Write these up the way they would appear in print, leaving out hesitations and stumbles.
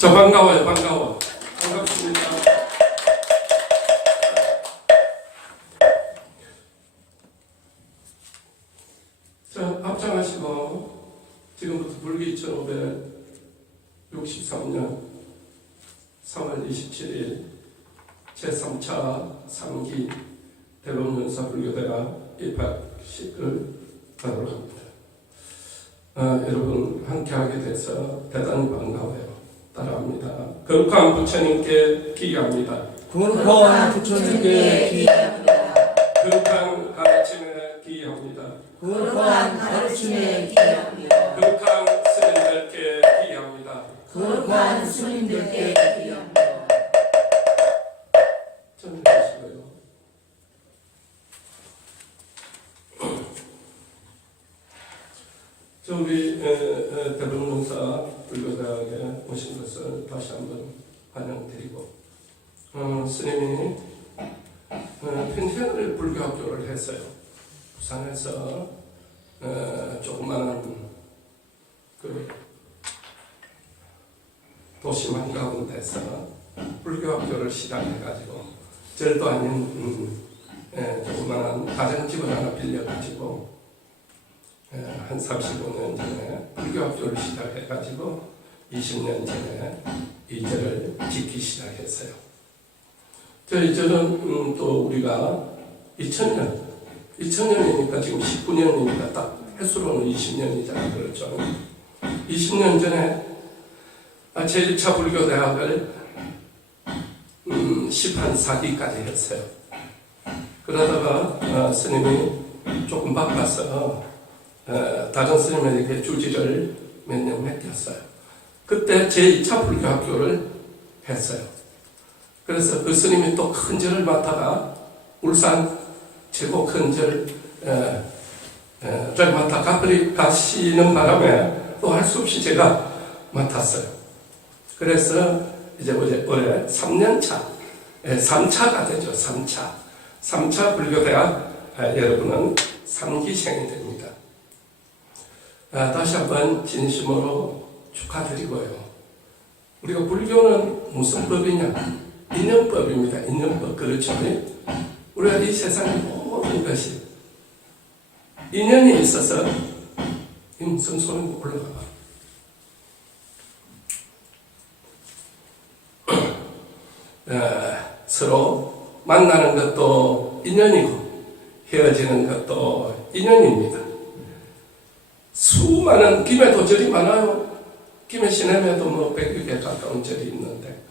저 반가워요. 반갑습니다. 자, 합장하시고 지금부터 불기 1563년 3월 27일 제3차 3기 대법연사 불교대가 입학식을 하도록 합니다. 여러분 함께하게 돼서 대단히 반가워요. 따라합니다. 거룩한 부처님께 기합니다. 거룩한 부처님께 기합니다. 거룩한 가르침에 기합니다. 거룩한 가르침에 기합니다. 거룩한 스님들께 기합니다. 거룩한 스님들께 기합니다. 전해주시고요. 우리 대법연사 불교대학에 오신 것을 다시 한번 환영드리고, 스님이 평생을 불교학교를 했어요. 부산에서 조그마한 그 도시 한가운데서 불교학교를 시작해가지고 절도 아닌 조그마한 가정집을 하나 빌려가지고 한 35년 전에 불교학교를 시작해가지고 20년 전에 이제를 짓기 시작했어요. 이제는 또 우리가 2000년이니까 지금 19년이니까 딱 횟수로는 20년이잖아요. 그렇죠? 20년 전에 제1차 불교대학을 14기까지 했어요. 그러다가 스님이 조금 바빠서 다른 스님에게 주지를 몇 년 맡겼어요. 그때 제2차 불교학교를 했어요. 그래서 그 스님이 또 큰 절을 맡다가 울산 최고 큰 절을 맡아 가시는 바람에 또 할 수 없이 제가 맡았어요. 그래서 이제 올해 3년차, 3차가 되죠. 3차 불교대학 여러분은 3기생이 됩니다. 다시 한번 진심으로 축하드리고요. 우리가 불교는 무슨 법이냐? 인연법입니다. 인연법. 그렇죠? 우리가 이 세상의 모든 것이 인연이 있어서 이 무슨 소리가 올라가. 서로 만나는 것도 인연이고 헤어지는 것도 인연입니다. 수많은 김해도 절이 많아요. 김해 시내에도 뭐 100여 가까운 절이 있는데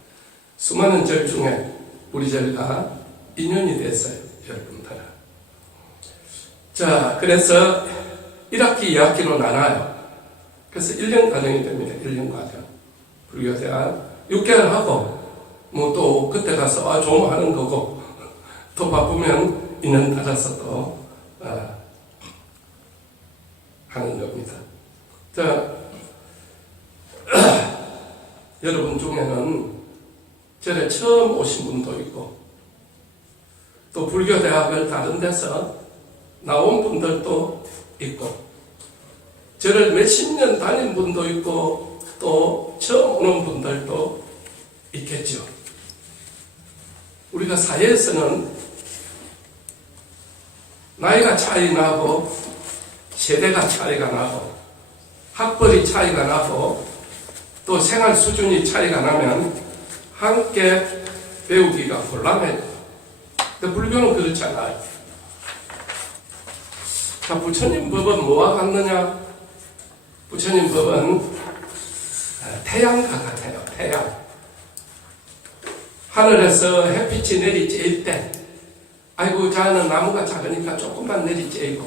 수많은 절 중에 우리 절과 인연이 됐어요. 여러분들. 자, 그래서 1학기, 2학기로 나눠요. 그래서 1년 과정이 됩니다. 1년 과정. 불교대학 6개월 하고 뭐 또 그때 가서 조모하는 거고 또 바쁘면 2년 따라서 또 하는 겁니다. 자, 여러분 중에는 절에 처음 오신 분도 있고 또 불교대학을 다른 데서 나온 분들도 있고 절을 몇십 년 다닌 분도 있고 또 처음 오는 분들도 있겠죠. 우리가 사회에서는 나이가 차이 나고 세대가 차이가 나고 학벌이 차이가 나고 또 생활 수준이 차이가 나면 함께 배우기가 곤란해요. 근데 불교는 그렇지 않아요. 자, 부처님 법은 뭐와 같느냐? 부처님 법은 태양과 같아요. 태양. 하늘에서 햇빛이 내리쬐일 때 아이고 저는 나무가 작으니까 조금만 내리쬐고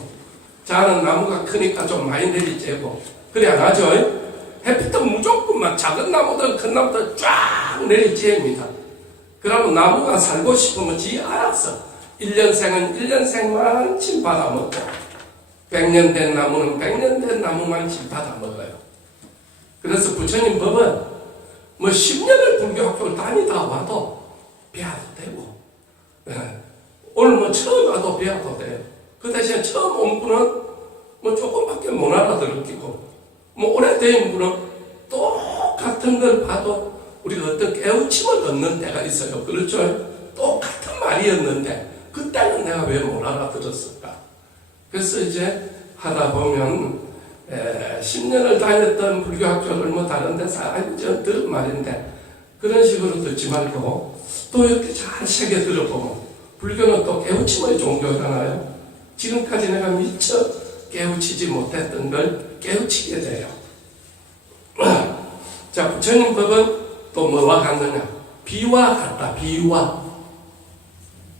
저는 나무가 크니까 좀 많이 내리쬐고 그래 안 하죠? 햇빛도 무조건만 작은 나무든 큰 나무든 쫙 내리쬐입니다. 그러면 나무가 살고 싶으면 지 알아서 1년생은 1년생만 침 받아먹고 100년 된 나무는 100년 된 나무만 침 받아먹어요. 그래서 부처님 법은 뭐 10년을 불교학교를 다니다 와도 배워도 되고 오늘 뭐 처음 와도 배워도 돼요. 그 대신에 처음 온 분은 뭐 조금밖에 못 알아들었고 뭐 오래된 분은 똑같은 걸 봐도 우리가 어떤 깨우침을 얻는 때가 있어요. 그렇죠? 똑같은 말이었는데 그때는 내가 왜 못 알아들었을까? 그래서 이제 하다 보면 10년을 다녔던 불교학교를 뭐 다른 데서 완전 들은 말인데 그런 식으로 듣지 말고 또 이렇게 잘 새겨 들어보면 불교는 또 깨우침의 종교잖아요. 지금까지 내가 미처 깨우치지 못했던 걸 깨우치게 돼요. 자, 부처님 법은 또 뭐와 같느냐? 비와 같다. 비와.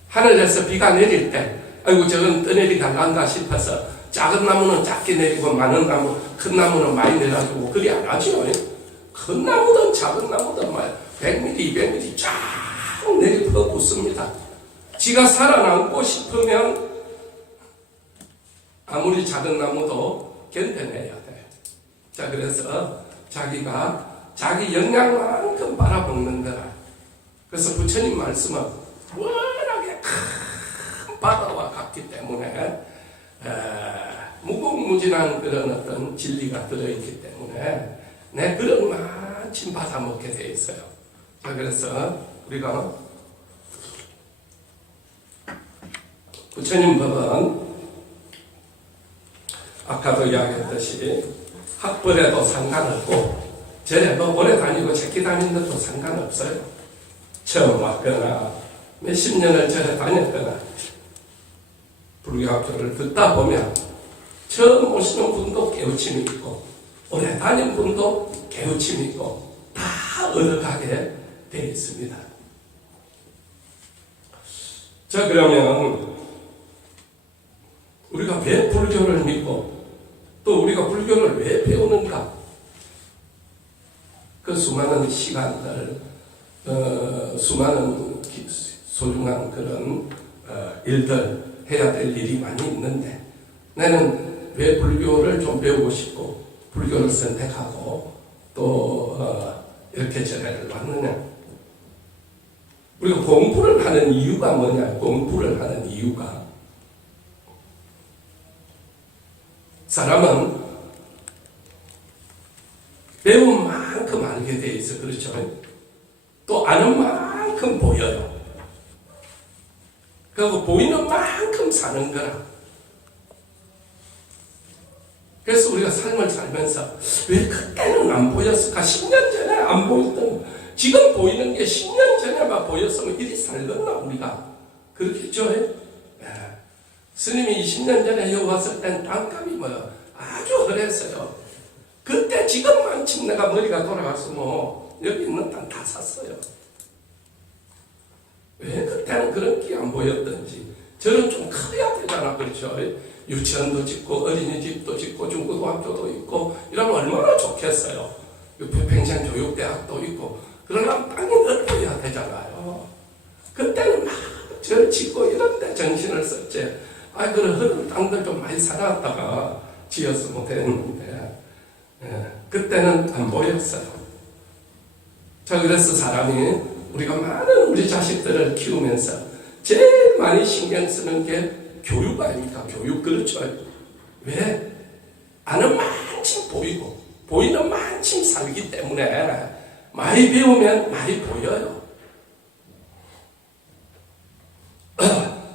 하늘에서 비가 내릴 때 아이고 저건 떠내리 갈란다 싶어서 작은 나무는 작게 내리고 많은 나무, 큰 나무는 많이 내려주고 그리 안 하죠. 큰 나무든 작은 나무든 100mm, 200mm 쫙 내리퍼 붙습니다. 지가 살아남고 싶으면 아무리 작은 나무도 견뎌내야 돼요. 자, 그래서 자기가 자기 역량만큼 빨아먹는 거라. 그래서 부처님 말씀은 워낙에 큰 바다와 같기 때문에 무궁무진한 그런 어떤 진리가 들어있기 때문에 내 그런 마침 받아먹게 돼 있어요. 자, 그래서 우리가 부처님 법은 아까도 이야기했듯이 학벌에도 상관없고 절에 뭐 오래 다니고 제끼 다니는 것도 상관없어요. 처음 왔거나 몇십 년을 절에 다녔거나 불교학교를 듣다 보면 처음 오시는 분도 깨우침이 있고 오래 다닌 분도 깨우침이 있고 다 얻어가게 되어 있습니다. 자, 그러면 우리가 왜 불교를 믿고 또 우리가 불교를 왜 배우는가? 그 수많은 시간들, 수많은 소중한 그런 일들 해야 될 일이 많이 있는데 나는 왜 불교를 좀 배우고 싶고 불교를 선택하고 또 이렇게 절에를 왔느냐? 우리가 공부를 하는 이유가 뭐냐? 공부를 하는 이유가 사람은 배운 만큼 알게 돼 있어. 그렇죠? 또 아는 만큼 보여요. 그리고 보이는 만큼 사는 거라. 그래서 우리가 삶을 살면서 왜 그때는 안 보였을까? 10년 전에 안 보였던 지금 보이는 게 10년 전에만 보였으면 이리 살겠나 우리가? 그렇겠죠? 스님이 20년 전에 여기 왔을 땐 땅값이 뭐 아주 허랬어요. 그때 지금만큼 내가 머리가 돌아갔으면 여기 있는 땅 다 샀어요. 왜 그때는 그런 게 안 보였던지. 저는 좀 커야 되잖아. 그렇죠? 유치원도 짓고 어린이집도 짓고 중고등학교도 있고 이러면 얼마나 좋겠어요. 평생교육대학도 있고 그러려면 땅이 넓어야 되잖아요. 그때는 막 절 짓고 이런 데 정신을 썼지. 그런 흐른 땅들 좀 많이 사놨다가 지었으면 되는데 그때는 안 보였어요. 자, 그래서 사람이 우리가 많은 우리 자식들을 키우면서 제일 많이 신경 쓰는 게 교육 아닙니까? 교육. 그렇죠? 왜? 아는 만큼 보이고 보이는 만큼 살기 때문에 많이 배우면 많이 보여요.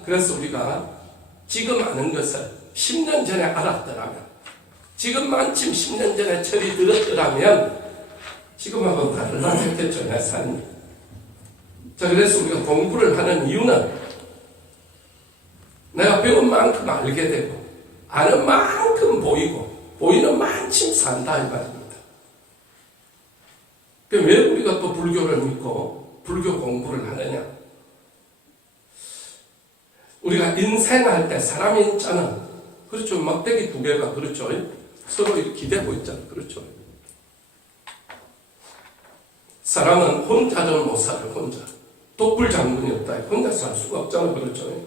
그래서 우리가 지금 아는 것을 10년 전에 알았더라면 지금만큼 10년 전에 철이 들었더라면 지금하고 달라졌겠죠. 내 삶이. 자, 그래서 우리가 공부를 하는 이유는 내가 배운 만큼 알게 되고 아는 만큼 보이고 보이는 만큼 산다 이 말입니다. 왜 우리가 또 불교를 믿고 불교 공부를 하느냐? 우리가 인생할 때 사람 인자는 그렇죠. 막대기 두 개가 그렇죠. 서로 이렇게 기대고 있잖아요. 그렇죠. 사람은 혼자는 못 살아요. 혼자. 독불 장군이 없다. 혼자 살 수가 없잖아요. 그렇죠.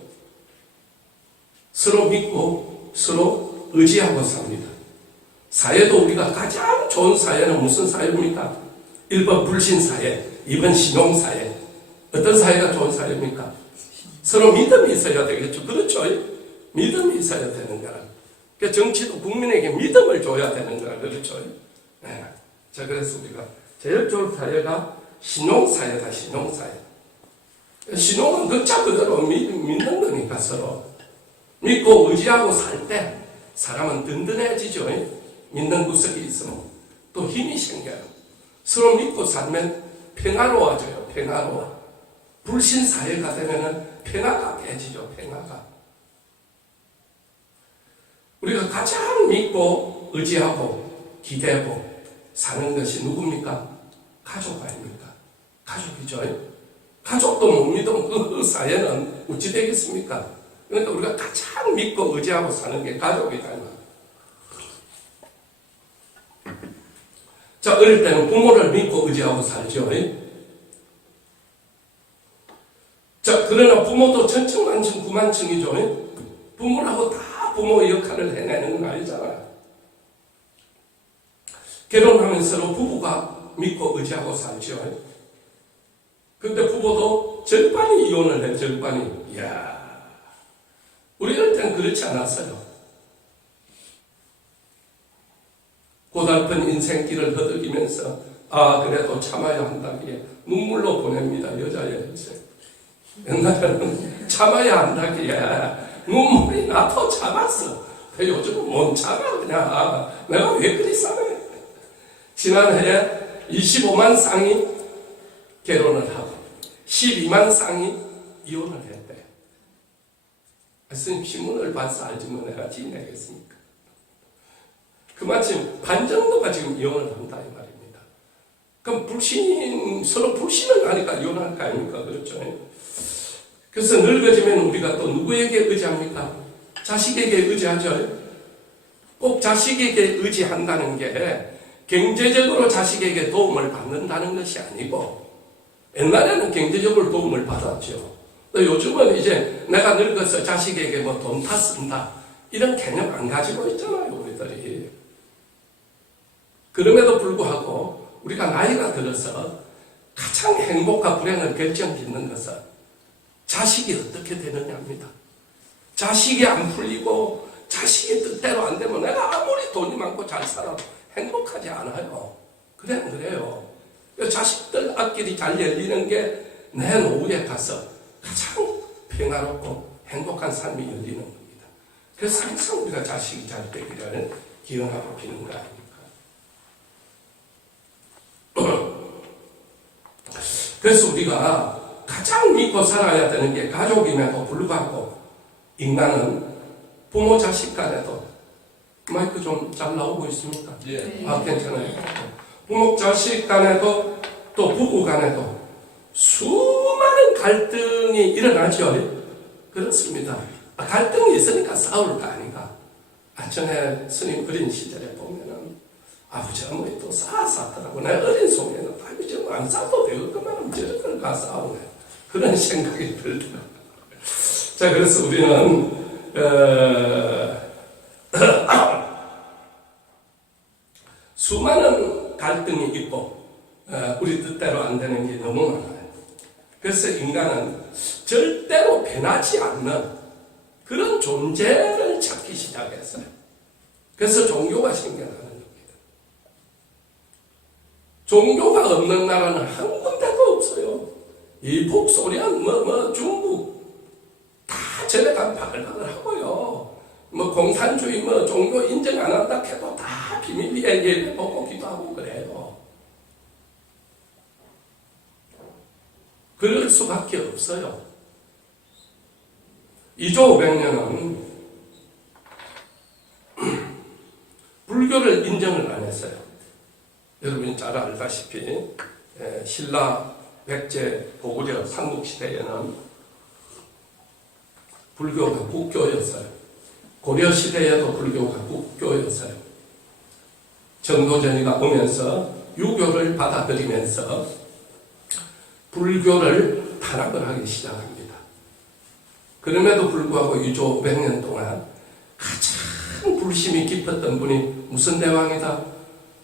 서로 믿고 서로 의지하고 삽니다. 사회도 우리가 가장 좋은 사회는 무슨 사회입니까? 1번 불신사회, 2번 신용사회. 어떤 사회가 좋은 사회입니까? 서로 믿음이 있어야 되겠죠. 그렇죠. 믿음이 있어야 되는 거라. 그러니까 정치도 국민에게 믿음을 줘야 되는 거라. 그렇죠. 네. 자, 그래서 우리가 제일 좋은 사회가 신용사회다, 신용사회. 신용은 글자 그대로 믿는 거니까 서로. 믿고 의지하고 살 때 사람은 든든해지죠. 믿는 구석이 있으면 또 힘이 생겨요. 서로 믿고 살면 평화로워져요. 평화로워. 불신사회가 되면은 평화가 깨지죠. 평화가. 우리가 가장 믿고 의지하고 기대하고 사는 것이 누굽니까? 가족 아닙니까? 가족이죠. 가족도 못 믿으면 그 사회는 어찌 되겠습니까? 그러니까 우리가 가장 믿고 의지하고 사는 게 가족이다. 자, 어릴 때는 부모를 믿고 의지하고 살죠. 자, 그러나 부모도 천층만층 구만층이죠. 부모라고 다 부모의 역할을 해내는 건 아니잖아요. 결혼하면서 부부가 믿고 의지하고 살죠. 근데 부부도 절반이 이혼을 해, 절반이. 이야, 우리 어릴 때는 그렇지 않았어요. 고달픈 인생길을 허덕이면서 그래도 참아야 한다기에 눈물로 보냅니다. 여자의 인생. 옛날에는 참아야 한다기에 눈물이 나도 참았어. 요즘은 못 참아. 그냥 내가 왜 그리 싸네. 지난해에 25만 쌍이 결혼을 하고 12만 쌍이 이혼을 했대. 스님 신문을 봐서 알지만 내가 지내겠습니까? 그마침 반 정도가 지금 이혼을 한다 이 말입니다. 그럼 서로 불신을 하니까 이혼할 거 아닙니까? 그렇죠? 그래서 늙어지면 우리가 또 누구에게 의지합니까? 자식에게 의지하죠. 꼭 자식에게 의지한다는 게 경제적으로 자식에게 도움을 받는다는 것이 아니고, 옛날에는 경제적으로 도움을 받았죠. 또 요즘은 이제 내가 늙어서 자식에게 뭐 돈 다 쓴다 이런 개념 안 가지고 있잖아요, 우리들이. 그럼에도 불구하고 우리가 나이가 들어서 가장 행복과 불행을 결정짓는 것은 자식이 어떻게 되느냐입니다. 자식이 안 풀리고 자식이 뜻대로 안 되면 내가 아무리 돈이 많고 잘 살아도 행복하지 않아요. 그래 안 그래요? 자식들 앞길이 잘 열리는 게 내 노후에 가서 가장 평화롭고 행복한 삶이 열리는 겁니다. 그래서 항상 우리가 자식이 잘 되기를 기원하고 비는 거 아닙니까? 그래서 우리가 가장 믿고 살아야 되는 게 가족임에도 불구하고 인간은 부모 자식 간에도 마이크 좀 잘 나오고 있습니까? 예. 괜찮아요. 부모 자식 간에도 또 부부 간에도 수많은 갈등이 일어나죠. 그렇습니다. 갈등이 있으니까 싸울 거 아닌가. 전에 스님 어린 시절에 보면은 아버지 어머니 또 싸웠더라고. 내 어린 속에는 아버지 안 싸도 되겠구만 저런 걸 싸우네. 그런 생각이 들더라고요. 자, 그래서 우리는 수많은 갈등이 있고 우리 뜻대로 안 되는 게 너무 많아요. 그래서 인간은 절대로 변하지 않는 그런 존재를 찾기 시작했어요. 그래서 종교가 생겨나는 겁니다. 종교가 없는 나라는 한 군데도 없어요. 이 북소련, 중국 다 전에 다 바글바글 하고요. 공산주의 종교 인정 안 한다 해도 다 비밀리에 예배 보고 기도하고 그래요. 그럴 수밖에 없어요. 2조 500년은 불교를 인정을 안 했어요. 여러분이 잘 알다시피 신라 백제 고구려 삼국시대에는 불교가 국교였어요. 고려시대에도 불교가 국교였어요. 정도전이가 오면서 유교를 받아들이면서 불교를 탄압을 하기 시작합니다. 그럼에도 불구하고 2조 500년 동안 가장 불심이 깊었던 분이 무슨 대왕이다?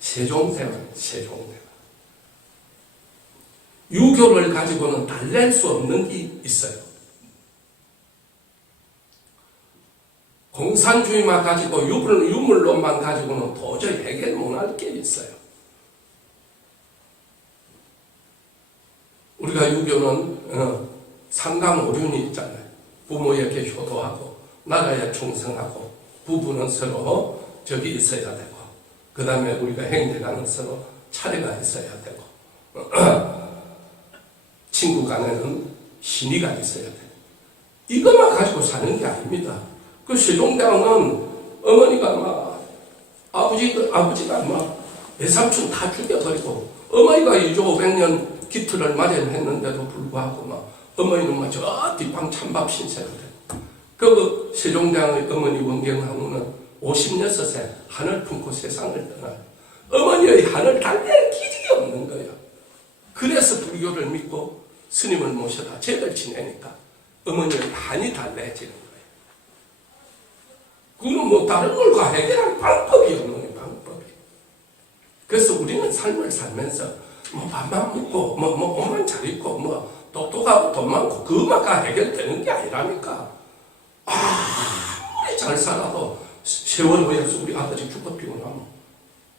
세종대왕, 세종대왕. 유교를 가지고는 달랠 수 없는 게 있어요. 공산주의만 가지고 유물론만 가지고는 도저히 해결 못할 게 있어요. 우리가 유교는 삼강오륜이 있잖아요. 부모에게 효도하고 나라에 충성하고 부부는 서로 적이 있어야 되고 그 다음에 우리가 형제간은 서로 차례가 있어야 되고 친구 간에는 신의가 있어야 되고 이것만 가지고 사는 게 아닙니다. 그 세종대왕은 어머니가 막 아버지가 막 외삼촌 다 죽여버리고 어머니가 2조 500년 기틀을 마련했는데도 불구하고 막 어머니는 막 저 뒷방 찬밥 신세를 했고 그 세종대왕의 어머니 원경항후는 56세 한을 품고 세상을 떠나요. 어머니의 한을 달랠 기질이 없는 거예요. 그래서 불교를 믿고 스님을 모셔다 제를 지내니까 어머니의 한이 달래지는 거예요. 그건 뭐 다른 걸과 해결할 방법이 없는 거예요. 방법이. 그래서 우리는 삶을 살면서 뭐 밥만 먹고 뭐 옷만 잘 입고 뭐 똑똑하고 돈 많고 그것만 해결되는 게 아니라니까. 아무리 잘 살아도 세월 후에서 우리 아버지 죽고 피곤하면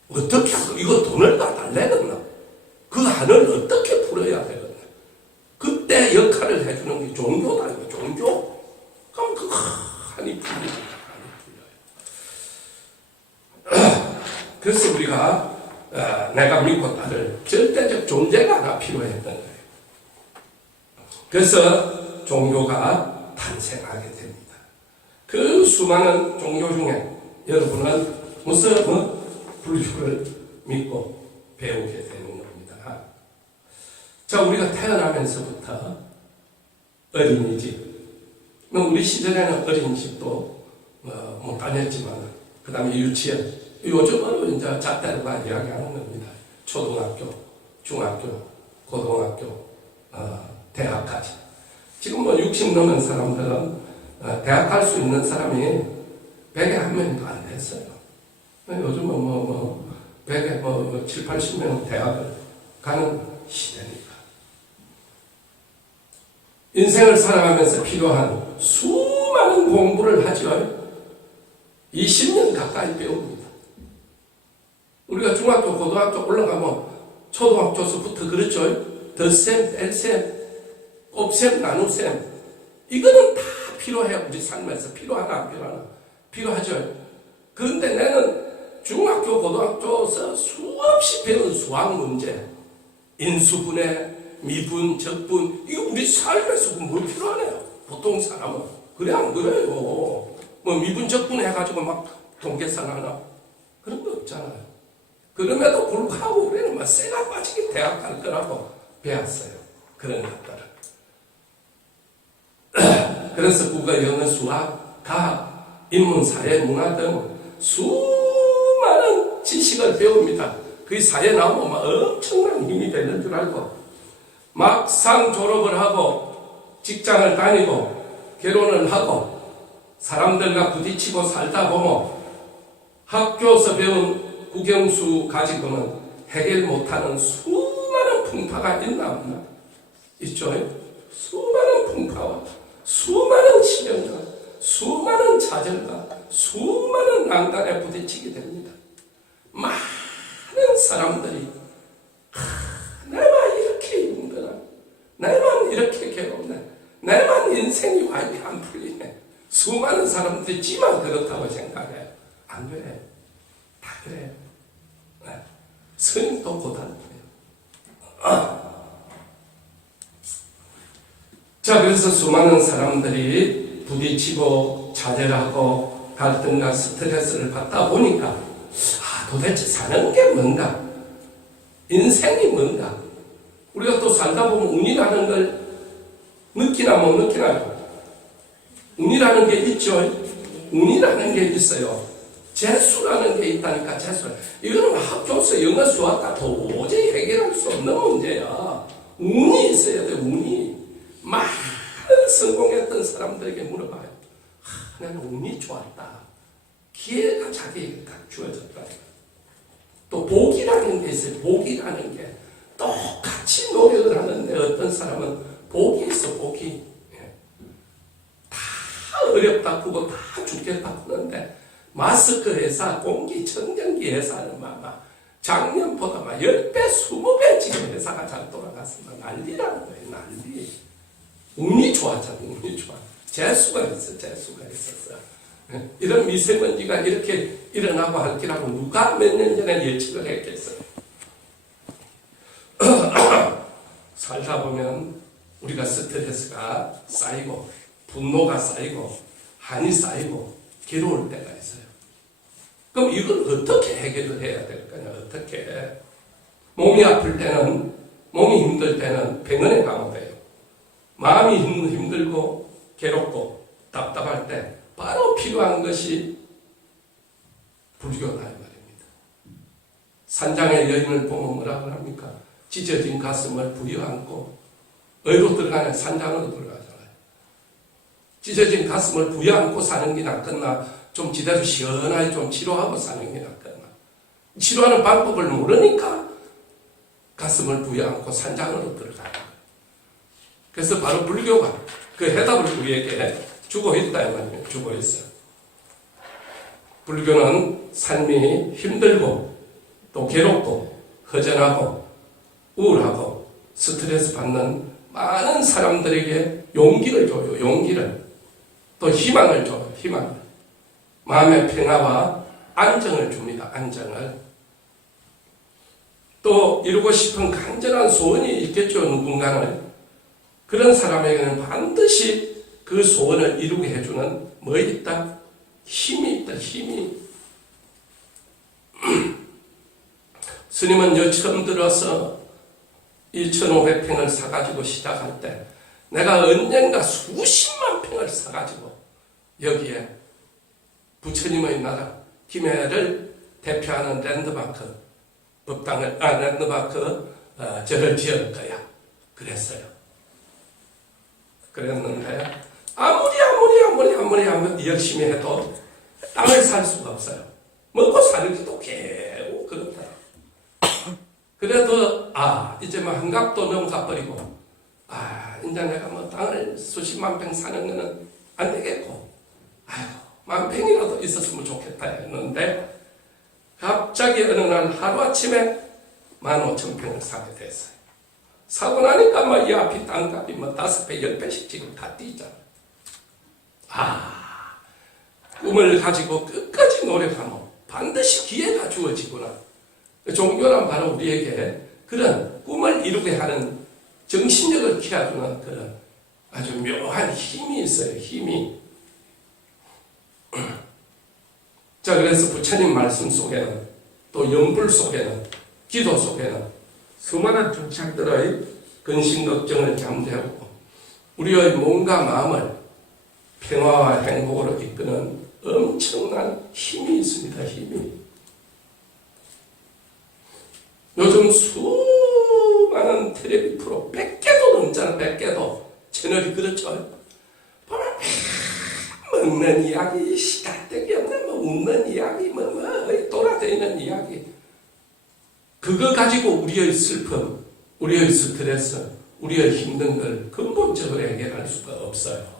어떻게 이거 돈을 다 달래겠나? 그 한을 어떻게 풀어야 되겠나? 그때 역할을 해주는 게 종교다 이거 종교. 그럼 그 한이 풀립니다. 그래서 우리가 내가 믿고 따를 절대적 존재가 하나 필요했던 거예요. 그래서 종교가 탄생하게 됩니다. 그 수많은 종교 중에 여러분은 무슨 불교를 믿고 배우게 되는 겁니다. 자, 우리가 태어나면서부터 어린이집, 우리 시절에는 어린이집도 못 다녔지만 그 다음에 유치원, 요즘은 이제 잣대로가 이야기하는 겁니다. 초등학교, 중학교, 고등학교, 대학까지. 지금 뭐 60 넘은 사람들은 대학 갈 수 있는 사람이 100에 한 명도 안 됐어요. 요즘은 뭐 100에 뭐 7, 80명 대학을 가는 시대니까. 인생을 살아가면서 필요한 수많은 공부를 하죠. 20년 가까이 배웁니다. 우리가 중학교, 고등학교 올라가면 초등학교서부터 그렇죠. 덧셈, 뺄셈, 곱셈, 나눗셈. 이거는 다 필요해. 우리 삶에서 필요하나 안 필요하나. 필요하죠. 그런데 나는 중학교, 고등학교에서 수없이 배운 수학 문제, 인수분해, 미분, 적분, 이거 우리 삶에서 뭘 필요하네요. 보통 사람은. 그래, 안 그래요. 뭐 미분, 적분 해가지고 막 통계산 하나. 그런 거 없잖아요. 그럼에도 불구하고 우리는 막 쇠가 빠지게 대학 갈 거라고 배웠어요. 그런 것들을. 그래서 국어, 영어, 수학, 과학, 인문, 사회, 문화 등 수많은 지식을 배웁니다. 그 사회에 나오면 막 엄청난 힘이 되는 줄 알고 막상 졸업을 하고 직장을 다니고 결혼을 하고 사람들과 부딪히고 살다 보면 학교에서 배운 국영수 가지고는 해결 못하는 수많은 풍파가 있나 없나? 있죠? 수많은 풍파와 수많은 시련과 수많은 좌절과 수많은 난간에 부딪히게 됩니다. 많은 사람들이 내만 이렇게 힘드나? 내만 이렇게 괴롭네? 내만 인생이 왜 이렇게 안 풀리네? 수많은 사람들이 지만 그렇다고 생각해. 안 그래. 다 그래. 네. 스님도 고단해요. 자, 그래서 수많은 사람들이 부딪히고 좌절하고 갈등과 스트레스를 받다 보니까 도대체 사는 게 뭔가? 인생이 뭔가? 우리가 또 살다 보면 운이라는 걸 느끼나 못 느끼나요? 운이라는 게 있죠. 운이라는 게 있어요. 재수라는 게 있다니까. 재수. 이거는 학교에서 영어 수학과 도저히 해결할 수 없는 문제야. 운이 있어야 돼. 운이. 많은 성공했던 사람들에게 물어봐요. 나는 운이 좋았다. 기회가 자기에게 딱 주어졌다. 또 복이라는 게 있어요. 복이라는 게 똑같이 노력을 하는데 어떤 사람은 복이 있어. 복이. 다 어렵다 푸고 다 죽겠다 푸는데 마스크 회사, 공기청정기 회사는 막 작년보다 막 10배, 20배 지금 회사가 잘 돌아갔으면 난리라는 거예요, 난리. 운이 좋았잖아요, 운이 좋아. 재수가 있었어. 이런 미세먼지가 이렇게 일어나고 할 기라고 누가 몇 년 전에 예측을 했겠어요. 살다 보면 우리가 스트레스가 쌓이고 분노가 쌓이고 한이 쌓이고 괴로울 때가 있어요. 그럼 이걸 어떻게 해결을 해야 될까요? 어떻게? 몸이 아플 때는, 몸이 힘들 때는 병원에 가면 돼요. 마음이 힘들고 괴롭고 답답할 때 바로 필요한 것이 불교다 이 말입니다. 산장의 여인을 보면 뭐라고 합니까? 찢어진 가슴을 부여안고 어디로 들어가냐? 산장으로 들어가잖아요. 찢어진 가슴을 부여안고 사는 게 낫겠나? 좀 지대로 시원하게 좀 치료하고 사는 게 낫겠나? 치료하는 방법을 모르니까 가슴을 부여안고 산장으로 들어가요. 그래서 바로 불교가 그 해답을 우리에게 주고 있다 이 말이에요. 주고 있어요. 불교는 삶이 힘들고 또 괴롭고 허전하고 우울하고 스트레스 받는 많은 사람들에게 용기를 줘요. 용기를. 또 희망을 줘요. 희망을. 마음의 평화와 안정을 줍니다. 안정을. 또 이루고 싶은 간절한 소원이 있겠죠. 누군가는. 그런 사람에게는 반드시 그 소원을 이루게 해주는 뭐 있다? 힘이 있다. 힘이. 스님은 처음 들어서 2,500평을 사가지고 시작할 때 내가 언젠가 수십만 평을 사가지고 여기에 부처님의 나라 김해를 대표하는 랜드마크 법당을 랜드마크 절을 지을 거야. 그랬어요. 그랬는데 아무리 열심히 해도 땅을 살 수가 없어요. 먹고 사는 게도 겨우 그렇다. 그래도 이제 뭐 한갑도 넘어가 버리고 이제 내가 뭐 땅을 수십만 평 사는 거는 안 되겠고 만 평이라도 있었으면 좋겠다 했는데 갑자기 어느 날 하루아침에 15,000평을 사게 됐어요. 사고 나니까 뭐 이 앞이 땅값이 뭐 5배, 10배씩 지금 다 뛰잖아. 꿈을 가지고 끝까지 노력하면 반드시 기회가 주어지구나. 종교란 바로 우리에게 그런 꿈을 이루게 하는 정신력을 키워주는 그런 아주 묘한 힘이 있어요. 힘이. 자, 그래서 부처님 말씀 속에는 또 영불 속에는 기도 속에는 수많은 중창들의 근심 걱정을 잠재우고 우리의 몸과 마음을 평화와 행복으로 이끄는 엄청난 힘이 있습니다. 힘이. 요즘 수많은 텔레비 프로 100개도 넘잖아. 100개도 채널이 그렇죠. 보면 먹는 이야기, 시간대기 없는 웃는 이야기, 돌아다니는 이야기. 그거 가지고 우리의 슬픔, 우리의 스트레스, 우리의 힘든 걸 근본적으로 해결할 수가 없어요.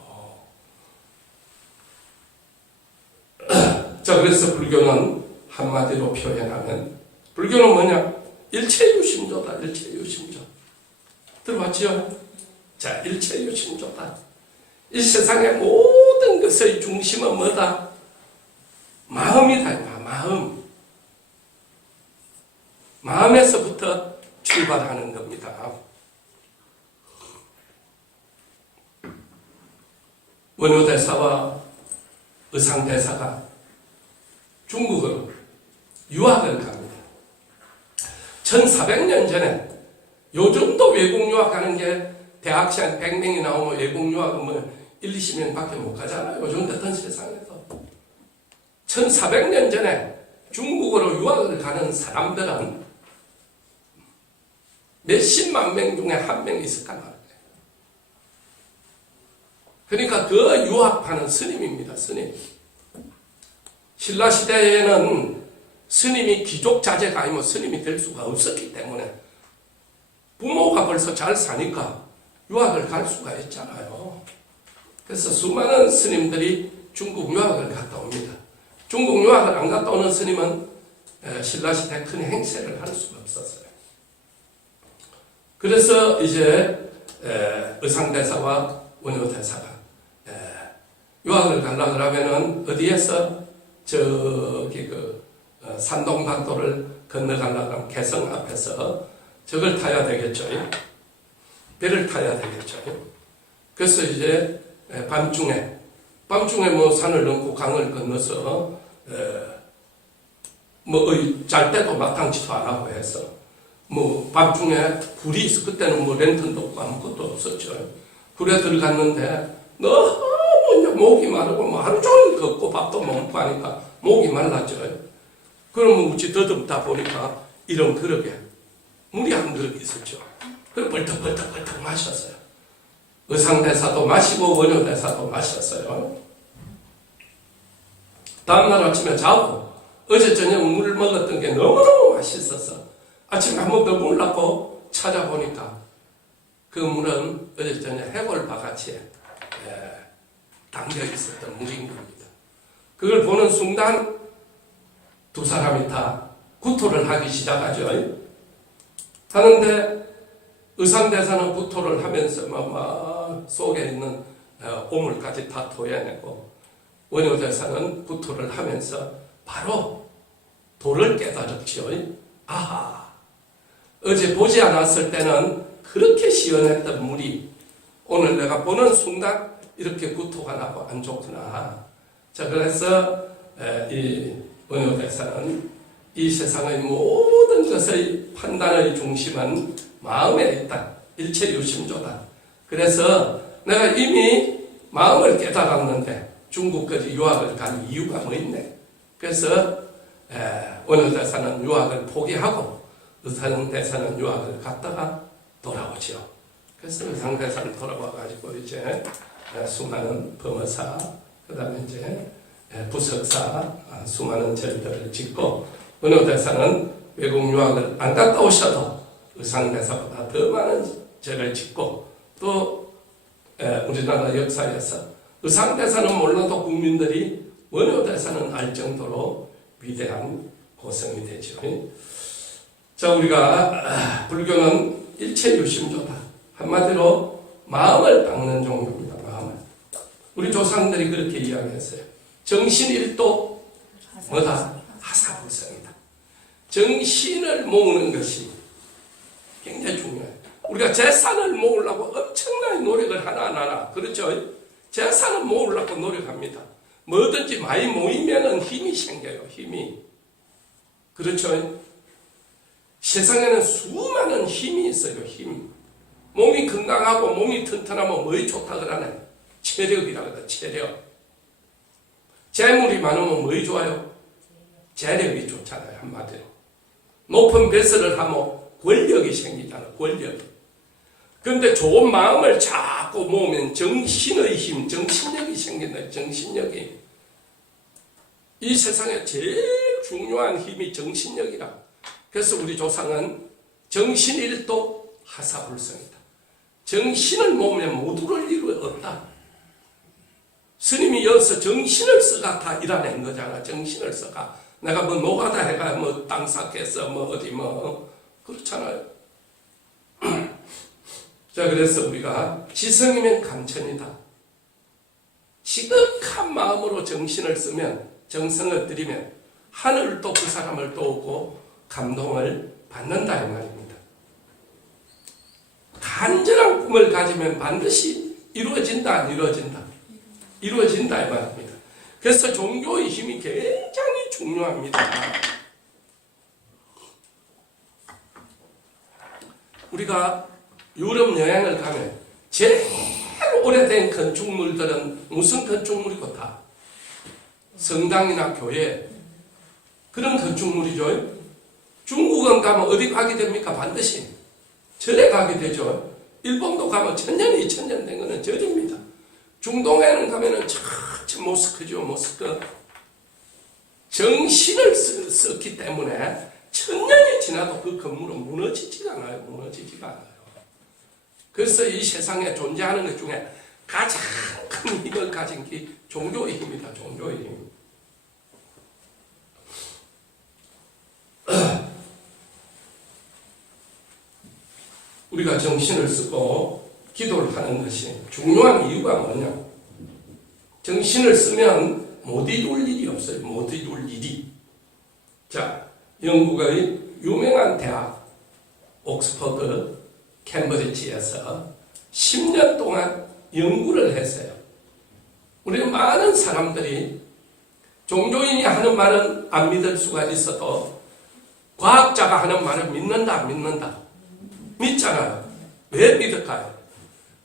자, 그래서 불교는 한마디로 표현하면 불교는 뭐냐? 일체유심조다. 일체유심조. 들어봤죠? 자, 일체유심조다. 이 세상의 모든 것의 중심은 뭐다? 마음이다. 마음. 마음에서부터 출발하는 겁니다. 원효대사와 의상대사가 중국으로 유학을 갑니다. 1400년 전에 요즘도 외국 유학하는 게 대학생 100명이 나오면 외국 유학은 뭐 1, 20명밖에 못 가잖아요. 요즘 같은 세상에서. 1400년 전에 중국으로 유학을 가는 사람들은 몇십만 명 중에 한 명 있을까 말이에요. 그러니까 그 유학하는 스님입니다. 스님. 신라시대에는 스님이 귀족자제가 아니면 스님이 될 수가 없었기 때문에 부모가 벌써 잘 사니까 유학을 갈 수가 있잖아요. 그래서 수많은 스님들이 중국 유학을 갔다 옵니다. 중국 유학을 안 갔다 오는 스님은 신라시대 큰 행세를 할 수가 없었어요. 그래서 이제 의상대사와 원효대사가 유학을 가려고 하면은 어디에서 저기 산동반도를 건너가려고 하면 개성 앞에서 저걸 타야 되겠죠. 배를 타야 되겠죠. 그래서 이제 밤중에 뭐 산을 넘고 강을 건너서 뭐 잘 때도 마땅치도 안 하고 해서 뭐 밤중에 굴이 있어. 그때는 뭐 랜턴도 없고 아무것도 없었죠. 굴에 들어갔는데 너무 이제 목이 마르고 뭐 하루 종일 걷고 밥도 못 먹고 하니까 목이 말랐죠. 그러면 우치 더듬다 보니까 이런 그릇에 물이 한 그릇 있었죠. 그걸 벌떡벌떡 마셨어요. 의상대사도 마시고 원효대사도 마셨어요. 다음날 아침에 자고 어제 저녁 물 먹었던 게 너무너무 맛있어서 아침에 한 번 더 몰랐고 찾아보니까 그 물은 어제 저녁 해골바가지에 담겨 있었던 물인 겁니다. 그걸 보는 순간 두 사람이 다 구토를 하기 시작하죠. 하는데 의상대사는 구토를 하면서 막 속에 있는 오물까지 다 토해내고 원효대사는 구토를 하면서 바로 도를 깨달았죠. 아하, 어제 보지 않았을 때는 그렇게 시원했던 물이 오늘 내가 보는 순간 이렇게 구토가 나고 안 좋구나. 자, 그래서 이 원효대사는 이 세상의 모든 것의 판단의 중심은 마음에 있다. 일체유심조다. 그래서 내가 이미 마음을 깨달았는데 중국까지 유학을 간 이유가 뭐 있네. 그래서 원효대사는 유학을 포기하고 의상대사는 유학을 갔다가 돌아오죠. 그래서 의상대사는 돌아와가지고 이제 수많은 범어사, 그 다음에 이제 부석사, 수많은 절들을 짓고 원효대사는 외국 유학을 안 갔다 오셔도 의상대사보다 더 많은 절을 짓고 또 우리나라 역사에서 의상대사는 몰라도 국민들이 원효대사는 알 정도로 위대한 고성이 되죠. 자, 우리가 불교는 일체유심조다. 한마디로 마음을 닦는 종교입니다. 마음을. 우리 조상들이 그렇게 이야기했어요. 정신일도 뭐다? 하사불성이다. 정신을 모으는 것이 굉장히 중요해요. 우리가 재산을 모으려고 엄청나게 노력을 하나 그렇죠? 재산을 모으려고 노력합니다. 뭐든지 많이 모이면은 힘이 생겨요. 힘이. 그렇죠? 세상에는 수많은 힘이 있어요. 힘. 몸이 건강하고 몸이 튼튼하면 뭐에 좋다 그러네? 체력이라 그래. 체력. 재물이 많으면 뭐에 좋아요? 재력이 좋잖아요. 한마디로. 높은 배설을 하면 권력이 생기잖아요. 권력이. 그런데 좋은 마음을 자꾸 모으면 정신의 힘, 정신력이 생긴다. 정신력이. 이 세상에 제일 중요한 힘이 정신력이라. 그래서 우리 조상은 정신일도 하사불성이다. 정신을 모으면 모두를 이루 없다. 스님이 여기서 정신을 써가 다 일어낸 거잖아. 정신을 써가. 내가 뭐 노가다 해가 뭐 땅 삭해서 뭐 어디 뭐 그렇잖아요. 자, 그래서 우리가 지성이면 감천이다. 지극한 마음으로 정신을 쓰면, 정성을 들이면 하늘도 그 사람을 도우고 감동을 받는다 이 말입니다. 간절한 꿈을 가지면 반드시 이루어진다 안 이루어진다? 이루어진다 이 말입니다. 그래서 종교의 힘이 굉장히 중요합니다. 우리가 유럽 여행을 가면 제일 오래된 건축물들은 무슨 건축물이고 다 성당이나 교회 그런 건축물이죠. 중국은 가면 어디 가게 됩니까? 반드시 절에 가게 되죠. 일본도 가면 1000년, 2000년 된 거는 절입니다. 중동에는 가면은 참 모스크죠. 모스크. 정신을 썼기 때문에 1000년이 지나도 그 건물은 무너지지가 않아요. 무너지지가 않아요. 그래서 이 세상에 존재하는 것 중에 가장 큰 힘을 가진 게 종교의 힘이다. 종교의 힘. 우리가 정신을 쓰고 기도를 하는 것이 중요한 이유가 뭐냐? 정신을 쓰면 못 이룰 일이 없어요. 못 이룰 일이. 자, 영국의 유명한 대학 옥스퍼드 캠브리지에서 10년 동안 연구를 했어요. 우리 많은 사람들이 종교인이 하는 말은 안 믿을 수가 있어도 과학자가 하는 말을 믿는다 안 믿는다? 믿잖아요. 왜 믿을까요?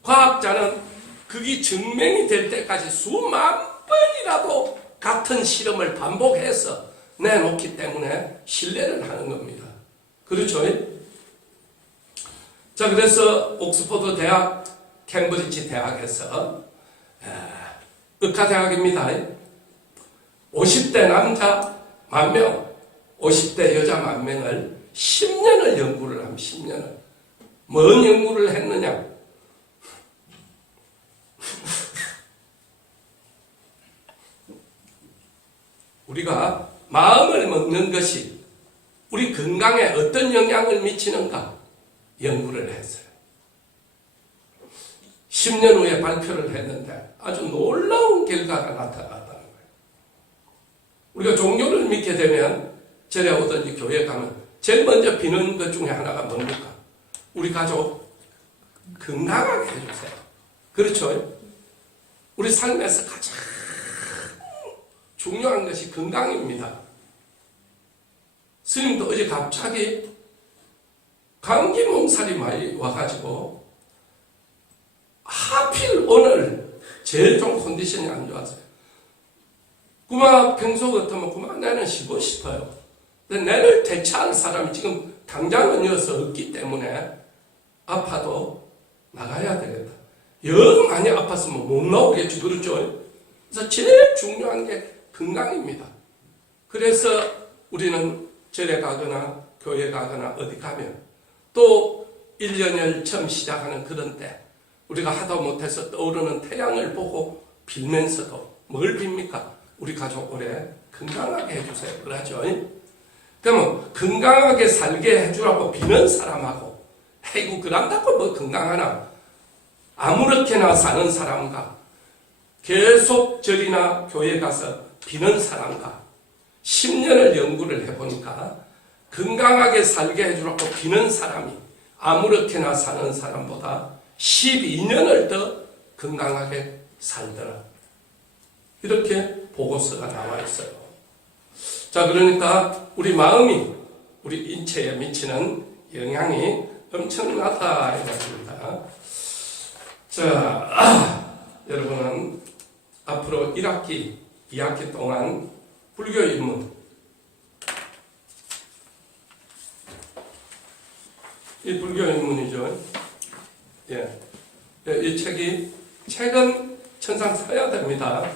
과학자는 그게 증명이 될 때까지 수만 번이라도 같은 실험을 반복해서 내놓기 때문에 신뢰를 하는 겁니다. 그렇죠? 자, 그래서 옥스퍼드 대학, 캠브리지 대학에서 의과대학입니다. 50대 남자 10,000명, 50대 여자 10,000명을 10년을 연구를 합니다. 10년을. 뭔 연구를 했느냐? 우리가 마음을 먹는 것이 우리 건강에 어떤 영향을 미치는가 연구를 했어요. 10년 후에 발표를 했는데 아주 놀라운 결과가 나타났다는 거예요. 우리가 종교를 믿게 되면 절에 오든지 교회 가면 제일 먼저 비는 것 중에 하나가 뭡니까? 우리 가족 건강하게 해주세요. 그렇죠? 우리 삶에서 가장 중요한 것이 건강입니다. 스님도 어제 갑자기 감기 몸살이 많이 와가지고 하필 오늘 제일 좀 컨디션이 안 좋았어요. 그만 평소 같으면 그만 내는 쉬고 싶어요. 근데 내를 대체할 사람이 지금 당장은 여서 없기 때문에 아파도 나가야 되겠다. 영 많이 아팠으면 못 나오겠지. 그렇죠? 그래서 제일 중요한 게 건강입니다. 그래서 우리는 절에 가거나 교회 가거나 어디 가면 또 1년을 처음 시작하는 그런 때 우리가 하다 못해서 떠오르는 태양을 보고 빌면서도 뭘 빕니까? 우리 가족 올해 건강하게 해주세요. 그러죠? 그러면 건강하게 살게 해주라고 비는 사람하고 아이고 그런다고 뭐 건강하나 아무렇게나 사는 사람과 계속 절이나 교회 가서 비는 사람과 10년을 연구를 해보니까 건강하게 살게 해주라고 비는 사람이 아무렇게나 사는 사람보다 12년을 더 건강하게 살더라. 이렇게 보고서가 나와 있어요. 자, 그러니까 우리 마음이 우리 인체에 미치는 영향이 엄청나다 이겁니다. 자, 여러분은 앞으로 1학기, 2학기 동안 불교 입문 이 불교 입문이죠. 예. 이 책은 천상 사야 됩니다.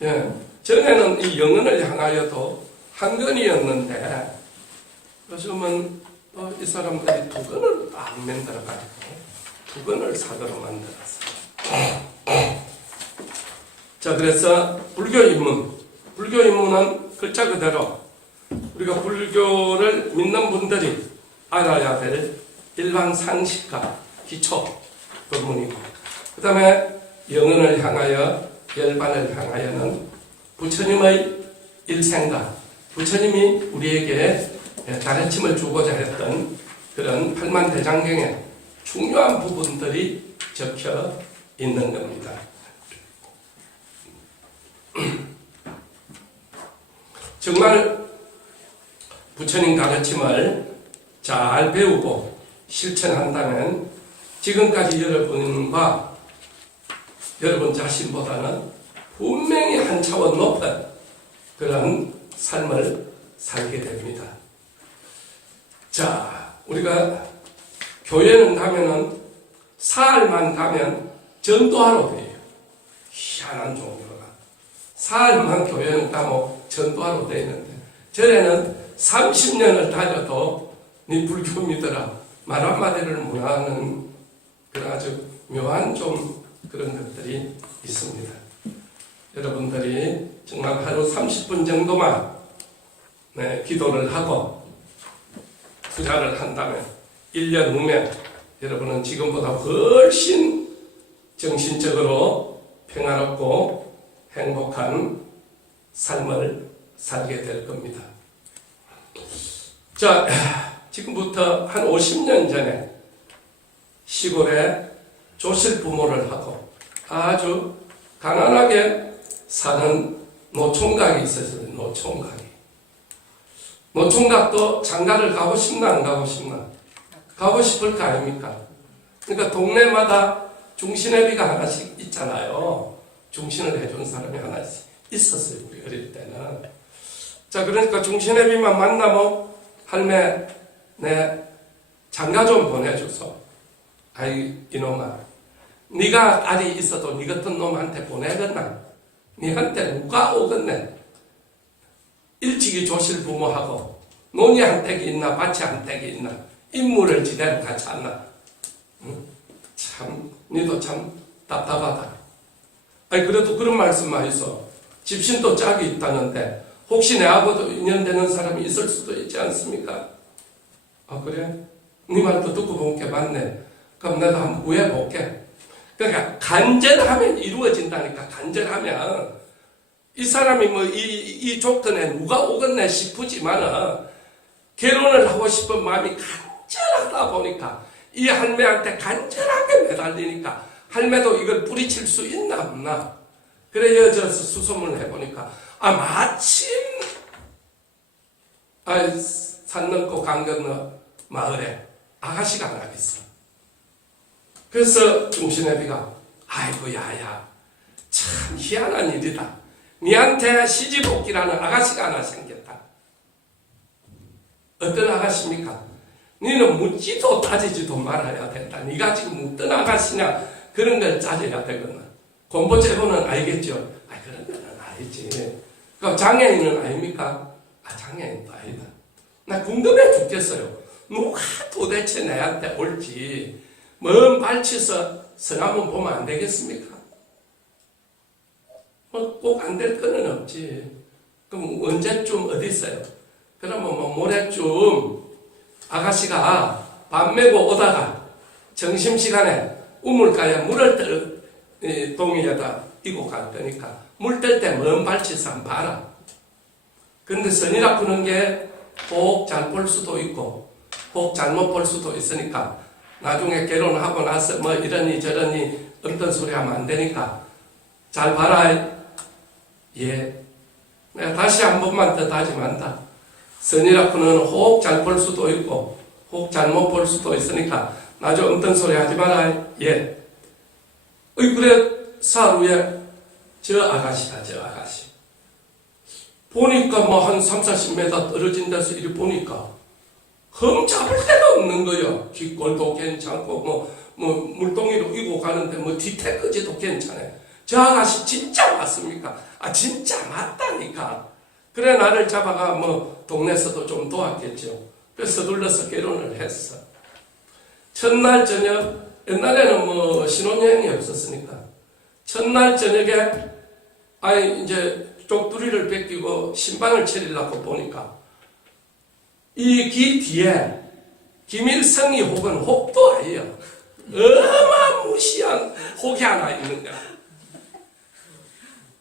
예. 전에는 이 영혼을 향하여도 한 권이었는데 요즘은 이 사람들이 두 권을 딱 만들어가지고 두 권을 사도록 만들었어요. 자, 그래서 불교 입문은 글자 그대로 우리가 불교를 믿는 분들이 알아야 될 일반 상식과 기초 법문이고, 그 다음에 영혼을 향하여 열반을 향하여는 부처님의 일생과 부처님이 우리에게 가르침을 주고자 했던 그런 팔만대장경의 중요한 부분들이 적혀 있는 겁니다. 정말 부처님 가르침을 잘 배우고 실천한다면 지금까지 여러분과 여러분 자신보다는 분명히 한 차원 높은 그런 삶을 살게 됩니다. 자, 우리가 교회는 가면은 사흘만 가면 전도하러 돼요. 희한한 종교가. 사흘만 교회는 가면 전도하러 돼 있는데 절에는 30년을 다녀도 네 불교 믿어라 말 한마디를 못하는 그런 아주 묘한 좀 그런 것들이 있습니다. 여러분들이 정말 하루 30분 정도만 기도를 하고 투자를 한다면 1년 후면 여러분은 지금보다 훨씬 정신적으로 평화롭고 행복한 삶을 살게 될 겁니다. 자, 지금부터 한 50년 전에 시골에 조실 부모를 하고 아주 가난하게 사는 노총각이 있었어요. 노총각도 장가를 가고 싶나 안 가고 싶나? 가고 싶을 거 아닙니까? 그러니까 동네마다 중신애비가 하나씩 있잖아요. 중신을 해준 사람이 하나씩 있었어요. 우리 어릴 때는. 자, 그러니까 중신애비만 만나면 할매 내 장가 좀 보내줘서, 아이 이놈아, 네가 딸이 있어도 네 같은 놈한테 보내겠나? 네한테 누가 오겠네? 일찍이 조실 부모하고 논이 한 떼기 있나 밭이 한 떼기 있나 인물을 지대로 같이 않나? 응? 참 니도 참 답답하다. 아니 그래도 그런 말씀만 있어. 집신도 짝이 있다는데 혹시 내하고도 인연되는 사람이 있을 수도 있지 않습니까? 아 그래? 네 말도 듣고 본 게 맞네. 그럼 내가 한번 구해볼게. 그러니까 간절하면 이루어진다니까. 간절하면 이 사람이 뭐 이 조건에 누가 오겠네 싶으지만은 결혼을 하고 싶은 마음이 간절하다 보니까 이 할매한테 간절하게 매달리니까 할매도 이걸 뿌리칠 수 있나 없나. 그래 여져서 수소문을 해보니까 마침 산 넘고 강 건너 마을에 아가씨가 하나 있어. 그래서 중신애비가 아이고 야야 참 희한한 일이다. 니한테 시집오기라는 아가씨가 하나 생겼다. 어떤 아가씨입니까? 니는 묻지도 따지지도 말아야 된다. 니가 지금 어떤 아가씨냐 그런 걸 따져야 되거든. 공부 제보는 알겠죠? 그런 거는 알지. 그럼 장애인은 아닙니까? 장애인도 아니다. 나 궁금해 죽겠어요. 누가 도대체 내한테 올지 먼 발치서 성함은 보면 안 되겠습니까? 꼭 안 될 거는 없지. 그럼 언제쯤 어디 있어요? 그러면 모레쯤 아가씨가 밥 메고 오다가 점심시간에 우물가에 물을 동이에다 이고 갈 거니까 물 뜰 때 먼 발치서 한번 봐라. 근데 선이라 푸는 게 혹 잘 볼 수도 있고 혹 잘못 볼 수도 있으니까 나중에 결혼하고 나서 뭐 이러니 저러니 어떤 소리 하면 안 되니까 잘 봐라. 예. 내가 다시 한 번만 더 다짐한다. 선이라 푸는 혹 잘 볼 수도 있고 혹 잘못 볼 수도 있으니까 나중에 어떤 소리 하지 마라. 예. 그래 사흘 후에 저 아가씨다. 보니까 뭐 한 30-40m 떨어진 데서 이리 보니까 흠 잡을 데가 없는 거요. 뒷골도 괜찮고 뭐 물동이로 이고 가는데 뭐 뒤태까지도 괜찮아요. 저 아가씨 진짜 맞습니까? 진짜 맞다니까. 그래 나를 잡아가 뭐 동네에서도 좀 도왔겠죠. 그래서 서둘러서 결혼을 했어. 첫날 저녁, 옛날에는 뭐 신혼여행이 없었으니까 첫날 저녁에 이제 쪽두리를 뺏기고 신방을 차리려고 보니까 이 기 뒤에 김일성이 혹은 혹도 아니에요. 어마무시한 혹이 하나 있는 거야.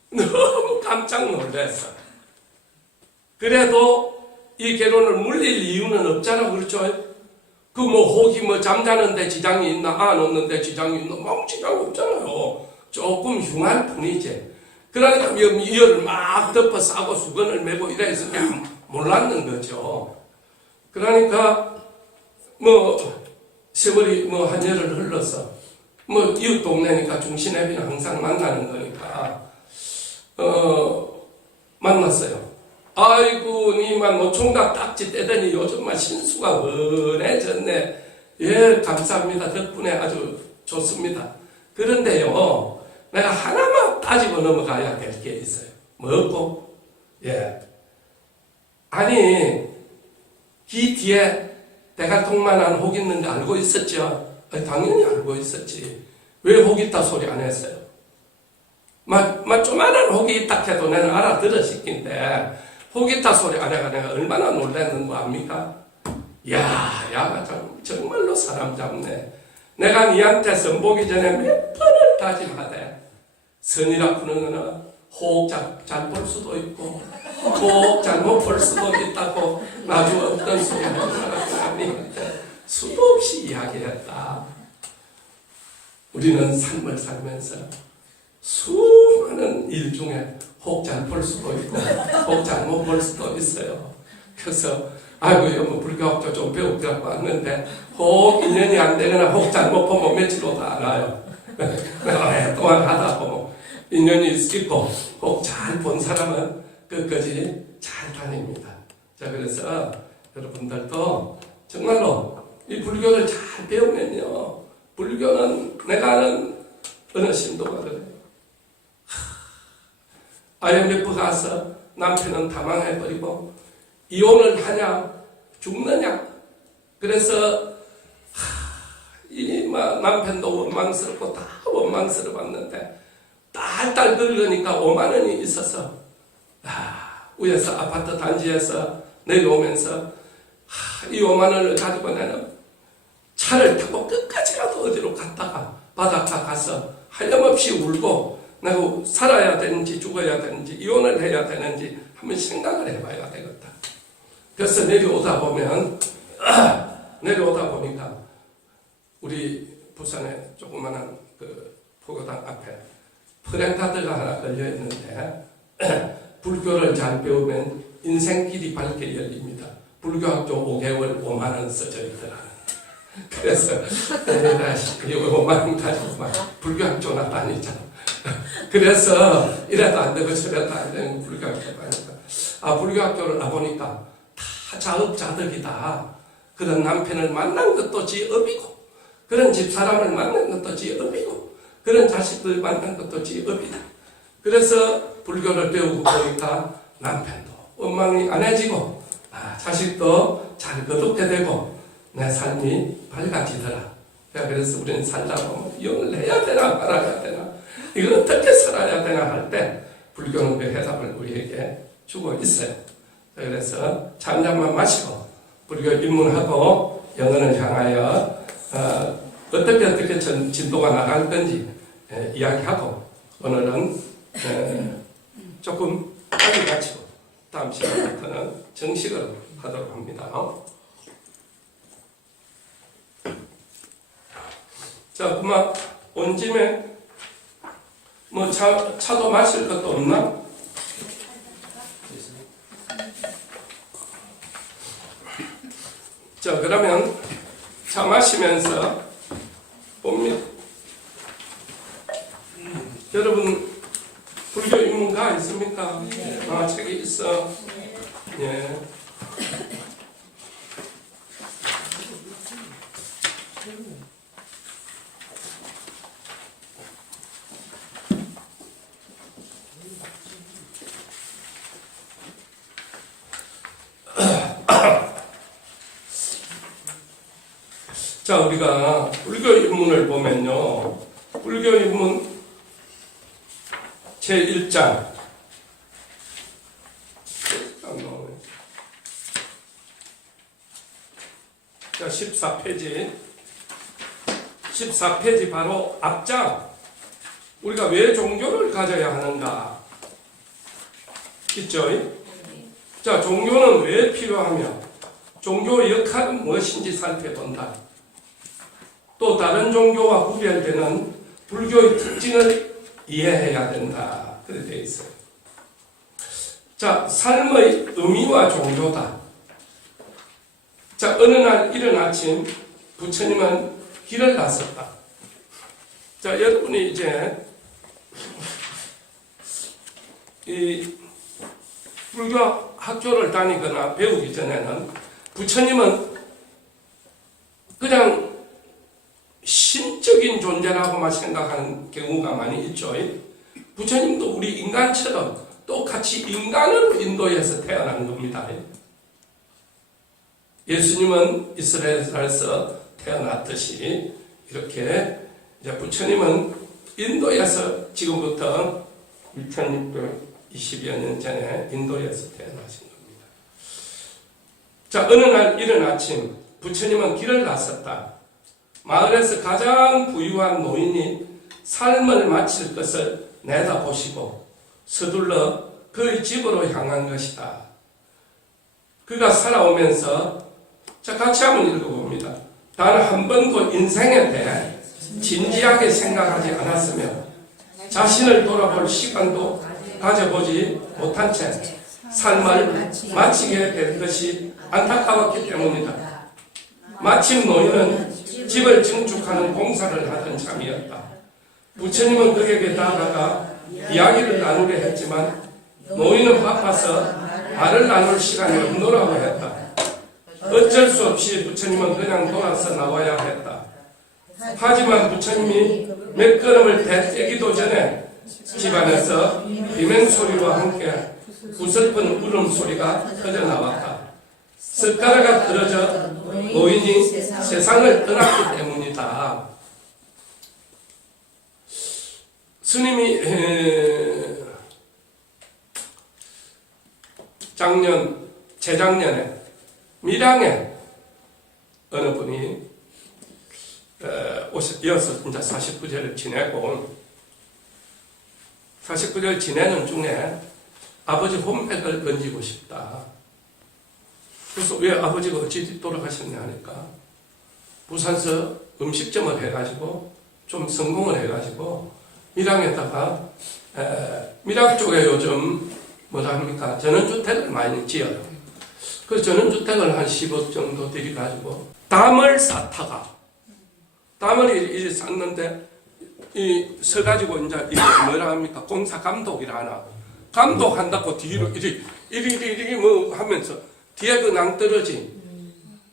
너무 깜짝 놀랐어. 그래도 이 결혼을 물릴 이유는 없잖아. 그렇죠? 그 혹이 잠자는데 지장이 있나 안 없는데 지장이 있나 지장이 없잖아요. 조금 흉할 뿐이지. 그러니까 이열을 막 덮어 싸고 수건을 메고 이래서 그냥 몰랐는 거죠. 그러니까 세월이 한여를 흘러서 이웃 동네니까 중신애비는 항상 만나는 거니까 만났어요. 아이고 니만 노총각 딱지 떼더니 요즘만 신수가 원해졌네. 예 감사합니다. 덕분에 아주 좋습니다. 그런데요 내가 하나만 따지고 넘어가야 될 게 있어요. 뭐고? 예. 기 뒤에 대갈통만한 혹 있는 거 알고 있었죠? 당연히 알고 있었지. 왜 혹 있다 소리 안 했어요? 조만한 혹이 있다 해도 내가 알아들어 시킨데 혹 있다 소리 안 해가 내가 얼마나 놀랐는 거 압니까? 야가 정말로 사람 잡네. 내가 니한테 선보기 전에 몇 번을 다짐하되 선이라 부르는 거는 호흡 잘 볼 수도 있고 호흡 잘못 볼 수도 있다고 나중 없던 소리 하는 사람이 수도 없이 이야기했다. 우리는 삶을 살면서 수많은 일 중에 혹 잘 볼 수도 있고 혹 잘못 볼 수도 있어요. 그래서 아이고 뭐 불교학교 좀 배우려고 왔는데 혹 1년이 안 되거나 혹 잘못 보면 며칠로도 안 와요. 오랫동안 하다 보면 2년이 있고 혹 잘 본 사람은 끝까지 잘 다닙니다. 자, 그래서 여러분들도 정말로 이 불교를 잘 배우면요, 불교는 내가 아는 어느 신도가 그래요. IMF 가서 남편은 다망해버리고 이혼을 하냐 죽느냐. 그래서 남편도 원망스럽고 다 원망스러웠는데 딸딸 늙으니까 5만 원이 있어서 위에서 아파트 단지에서 내려오면서 이 5만 원을 가지고 나는 차를 타고 끝까지라도 어디로 갔다가 바닷가 가서 하염없이 울고 내가 살아야 되는지 죽어야 되는지 이혼을 해야 되는지 한번 생각을 해봐야 되겠다. 그래서 내려오다 보니까 우리 부산에 조그마한 그 포교당 앞에 프랜카드가 하나 걸려 있는데 불교를 잘 배우면 인생길이 밝게 열립니다. 불교학교 5개월 5만 원 써져 있더라. 그래서 내가 5만 원 가지고 막 불교학교나 다니자. 그래서 이래도 안 되고 저래도 안 되는 불교학교 다니까 불교학교를 가보니까 다 자업자득이다. 그런 남편을 만난 것도 지업이고 그런 집사람을 만난 것도 지업이고 그런 자식들 만난 것도 지업이다. 그래서 불교를 배우고 보니까 남편도 원망이 안 해지고 자식도 잘 거듭게 되고 내 삶이 밝아지더라. 그래서 우리는 살다 보면 이혼을 해야 되나 말아야 되나 이걸 어떻게 살아야 되나 할 때 불교는 그 해답을 우리에게 주고 있어요. 그래서 차 한 잔만 마시고 불교 입문하고 영혼을 향하여 어떻게 진도가 나갈 건지 이야기하고 오늘은 조금 빨리 마치고 다음 시간부터는 정식으로 하도록 합니다. 자, 그만 온 김에 뭐 차도 마실 것도 없나? 자, 그러면 차 마시면서 봅니다. 여러분 불교 입문가 있습니까? 책이 있어. 예. 자, 우리가 불교 입문을 보면요, 불교 입문 제1장 자, 14페이지 바로 앞장. 우리가 왜 종교를 가져야 하는가 있죠? 자, 종교는 왜 필요하며 종교의 역할은 무엇인지 살펴본다. 또 다른 종교와 구별되는 불교의 특징을 이해해야 된다. 그렇게 되어 있어요. 자, 삶의 의미와 종교다. 자, 어느 날 이른 아침 부처님은 길을 나섰다. 자, 여러분이 이제 이 불교 학교를 다니거나 배우기 전에는 부처님은 그냥 신적인 존재라고만 생각하는 경우가 많이 있죠. 부처님도 우리 인간처럼 똑같이 인간으로 인도에서 태어난 겁니다. 예수님은 이스라엘에서 태어났듯이 이렇게 이제 부처님은 인도에서 지금부터 1620여 년 전에 인도에서 태어나신 겁니다. 자, 어느 날 이른 아침 부처님은 길을 나섰다. 마을에서 가장 부유한 노인이 삶을 마칠 것을 내다보시고 서둘러 그의 집으로 향한 것이다. 그가 살아오면서, 자, 같이 한번 읽어봅니다. 단 한 번도 인생에 대해 진지하게 생각하지 않았으며 자신을 돌아볼 시간도 가져보지 못한 채 삶을 마치게 된 것이 안타까웠기 때문이다. 마침 노인은 집을 증축하는 공사를 하던 참이었다. 부처님은 그에게 다가가 이야기를 나누려 했지만 노인은 바빠서 말을 나눌 시간이 없노라고 했다. 어쩔 수 없이 부처님은 그냥 돌아서 나와야 했다. 하지만 부처님이 몇 걸음을 떼기도 전에 집안에서 비명소리와 함께 구슬픈 울음소리가 터져나왔다. 숟가락이 떨어져 노인이 세상을 떠났기 때문이다. 스님이 재작년에 밀양에 어느 분이 이어서 이제 49절을 지내고 49절 지내는 중에 아버지 홈백을 건지고 싶다. 그래서 왜 아버지가 어찌 돌아가셨냐 하니까 부산서 음식점을 해가지고 좀 성공을 해가지고 밀양에다가 밀양 쪽에 요즘 뭐라 합니까? 전원주택을 많이 지어요. 그 전원주택을 한 10억 정도 들여가지고 담을 쌓다가 담을 이제 쌓는데 이 서가지고 이제 이게 뭐라 합니까? 공사 감독이라 하나 감독한다고 뒤로 이리 뭐 하면서 뒤에 그 낭떠러지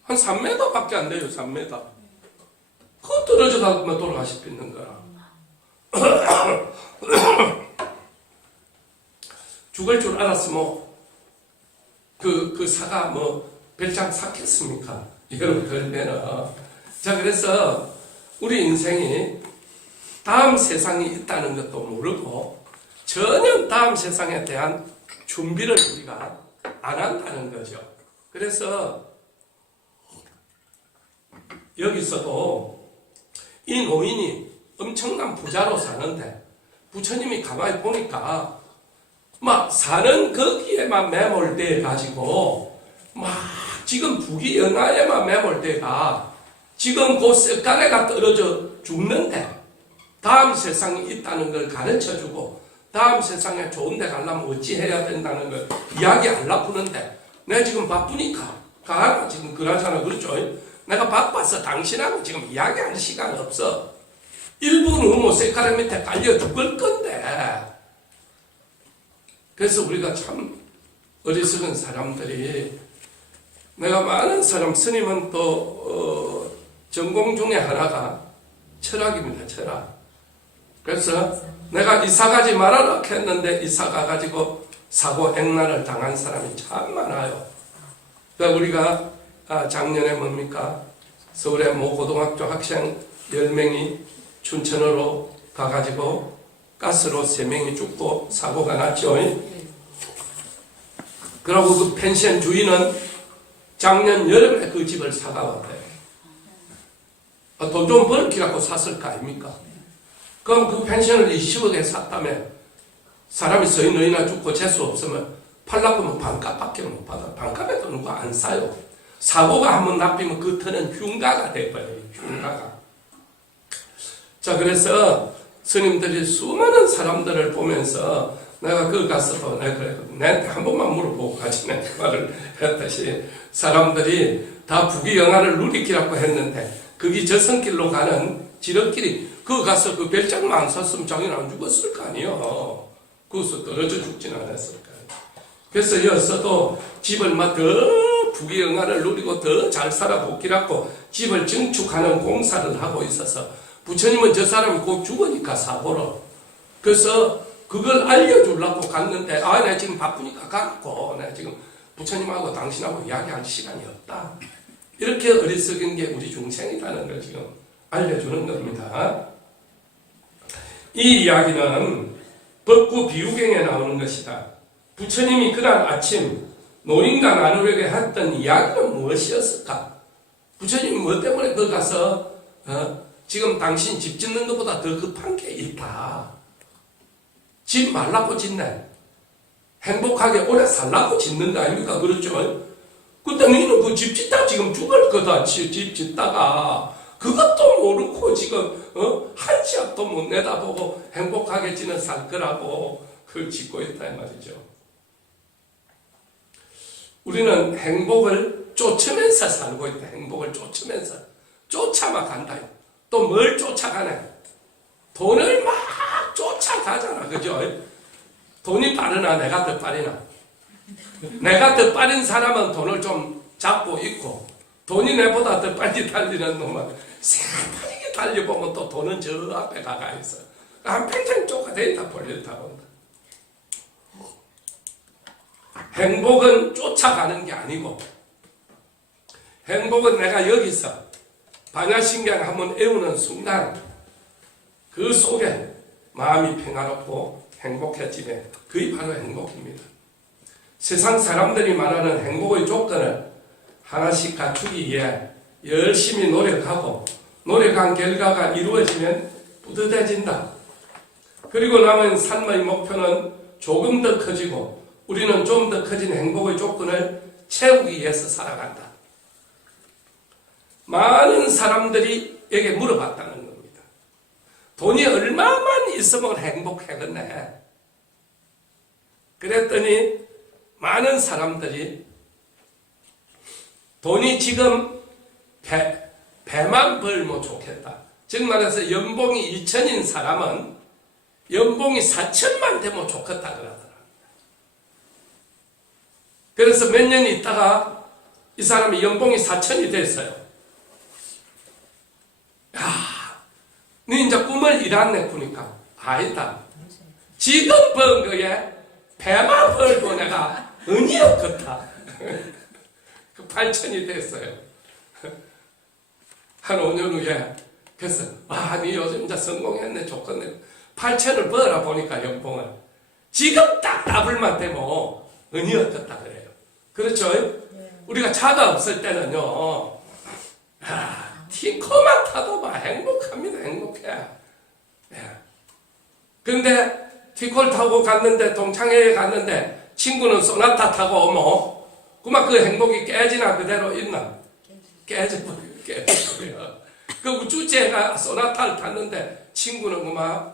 한 3m밖에 안 돼요. 3m. 그거 떨어져가지고 돌아가시는 거야. 죽을 줄 알았으면 그 사가 뭐 별장 샀겠습니까? 이거는 그러면은 자, 그래서 우리 인생이 다음 세상이 있다는 것도 모르고 전혀 다음 세상에 대한 준비를 우리가 안 한다는 거죠. 그래서 여기서도 이 노인이 엄청난 부자로 사는데 부처님이 가만히 보니까 막 사는 거기에만 매몰돼 가지고 막 지금 부귀영화에만 매몰돼가 지금 그 쇳가래가 떨어져 죽는데 다음 세상이 있다는 걸 가르쳐주고 다음 세상에 좋은 데 가려면 어찌 해야 된다는 걸 이야기하려고 하는데 내가 지금 바쁘니까 가라 지금 그러잖아. 그렇죠? 내가 바빠서 당신하고 지금 이야기할 시간 없어. 1분 후면 쇳가래 밑에 깔려 죽을 건데. 그래서 우리가 참 어리석은 사람들이 내가 많은 사람 스님은 또 전공 중에 하나가 철학입니다. 철학. 그래서 내가 이사 가지 말아라 했는데 이사 가가지고 사고 액난을 당한 사람이 참 많아요. 그러니까 우리가 작년에 뭡니까? 서울의 모 고등학교 학생 10명이 춘천으로 가가지고 가스로 3명이 죽고 사고가 났죠. 그러고 그 펜션 주인은 작년 여름에 그 집을 사가왔대요. 돈 좀 벌기라고 샀을 거 아닙니까? 그럼 그 펜션을 20억에 샀다면 사람이 서희 너희나 죽고 재수 없으면 팔라고 하면 반값밖에 못 받아. 반값에도 누가 안 사요. 사고가 한번 납히면 그 터는 흉가가 돼버려요. 흉가가. 자, 그래서 스님들이 수많은 사람들을 보면서 내가 거기 가서도 내한테 한 번만 물어보고 가지 내 말을 했듯이 사람들이 다 부귀영화를 누리기라고 했는데 거기 저승길로 가는 지름길이 거기 가서 그 별장만 안 샀으면 자기는 안 죽었을 거 아니에요. 거기서 떨어져 죽지는 않았을 거예요. 그래서 여기서도 집을 막 더 부귀영화를 누리고 더 잘 살아보기라고 집을 증축하는 공사를 하고 있어서 부처님은 저 사람이 곧 죽으니까 사고로. 그래서 그걸 알려주려고 갔는데 내가 지금 바쁘니까 가라고. 내가 지금 부처님하고 당신하고 이야기할 시간이 없다. 이렇게 어리석은 게 우리 중생이라는 걸 지금 알려주는 겁니다. 이 이야기는 법구 비유경에 나오는 것이다. 부처님이 그날 아침 노인과 나누려고 했던 이야기는 무엇이었을까? 부처님이 뭐 때문에 거기 가서 지금 당신 집 짓는 것보다 더 급한 게 있다. 집 말라고 짓네. 행복하게 오래 살라고 짓는 거 아닙니까? 그렇죠? 근데 너희는 그 집 짓다 지금 죽을 거다. 집 짓다가 그것도 모르고 지금 한 치 앞도 못 내다보고 행복하게 지는 살 거라고 그걸 짓고 있다 이 말이죠. 우리는 행복을 쫓으면서 살고 있다. 행복을 쫓으면서 쫓아만 간다. 또 뭘 쫓아가네? 돈을 막 쫓아가잖아. 그죠? 돈이 빠르나 내가 더 빠르나? 내가 더 빠른 사람은 돈을 좀 잡고 있고 돈이 내보다 더 빨리 달리는 놈은 새파랗게 달려보면 또 돈은 저 앞에 가가 있어. 한평생 쫓아다니다 볼일 다 본다. 행복은 쫓아가는 게 아니고 행복은 내가 여기서 반야신경 한번 애우는 순간 그 속에 마음이 평화롭고 행복해지면 그게 바로 행복입니다. 세상 사람들이 말하는 행복의 조건을 하나씩 갖추기 위해 열심히 노력하고 노력한 결과가 이루어지면 뿌듯해진다. 그리고 남은 삶의 목표는 조금 더 커지고 우리는 좀 더 커진 행복의 조건을 채우기 위해서 살아간다. 많은 사람들이 에게 물어봤다는 겁니다. 돈이 얼마만 있으면 행복하겠네. 그랬더니 많은 사람들이 돈이 지금 배만 벌면 좋겠다. 즉 말해서 연봉이 2천인 사람은 연봉이 4천만 되면 좋겠다 그러더라. 그래서 몇 년 있다가 이 사람이 연봉이 4천이 됐어요. 야, 너 이제 꿈을 이뤘네 보니까 아니다. 지금 번 거에 배만 벌고 내가 은이 없겠다. 그 8천이 됐어요. 한 5년 후에 그래서 니 요즘 이제 성공했네 좋겠네. 8천을 벌어 보니까 연봉을 지금 딱 답을만 되면 은이 없겠다 그래요. 그렇죠? 우리가 차가 없을 때는요. 팅커만 타도 막 행복합니다. 행복해. 근데 티콜 타고 갔는데 동창회에 갔는데 친구는 소나타 타고 오면 그만 그 행복이 깨지나 그대로 있나? 깨져버려. 그 우주제가 소나타를 탔는데 친구는 그만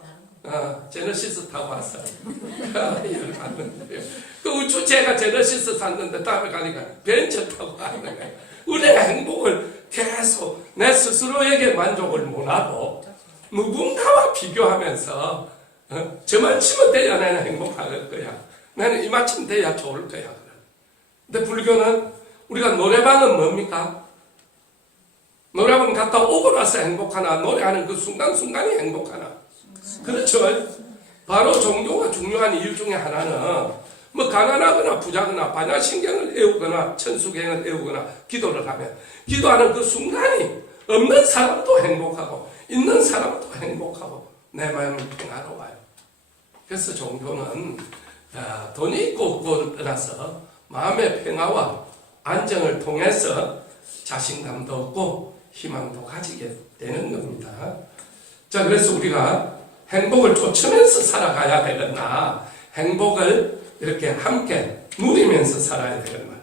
제너시스 타고 왔어요. 그 우주제가 제너시스 탔는데 다음에 가니까 벤츠 타고 가는 거예요. 우리가 행복을 계속 내 스스로에게 만족을 못하고 누군가와 비교하면서 저만치면 돼야 나는 행복할 거야. 나는 이만큼 돼야 좋을 거야. 근데 불교는 우리가 노래방은 뭡니까? 노래방 갔다 오고 나서 행복하나 노래하는 그 순간순간이 행복하나? 그렇죠. 바로 종교가 중요한 이유 중에 하나는 뭐 가난하거나 부자거나 반야신경을 애우거나 천수경을 애우거나 기도를 하면 기도하는 그 순간이 없는 사람도 행복하고 있는 사람도 행복하고 내 마음은 평화로워요. 그래서 종교는 돈이 있고 없고를 떠나서 마음의 평화와 안정을 통해서 자신감도 얻고 희망도 가지게 되는 겁니다. 자, 그래서 우리가 행복을 쫓으면서 살아가야 되겠나? 행복을 이렇게 함께 누리면서 살아야 되겠나?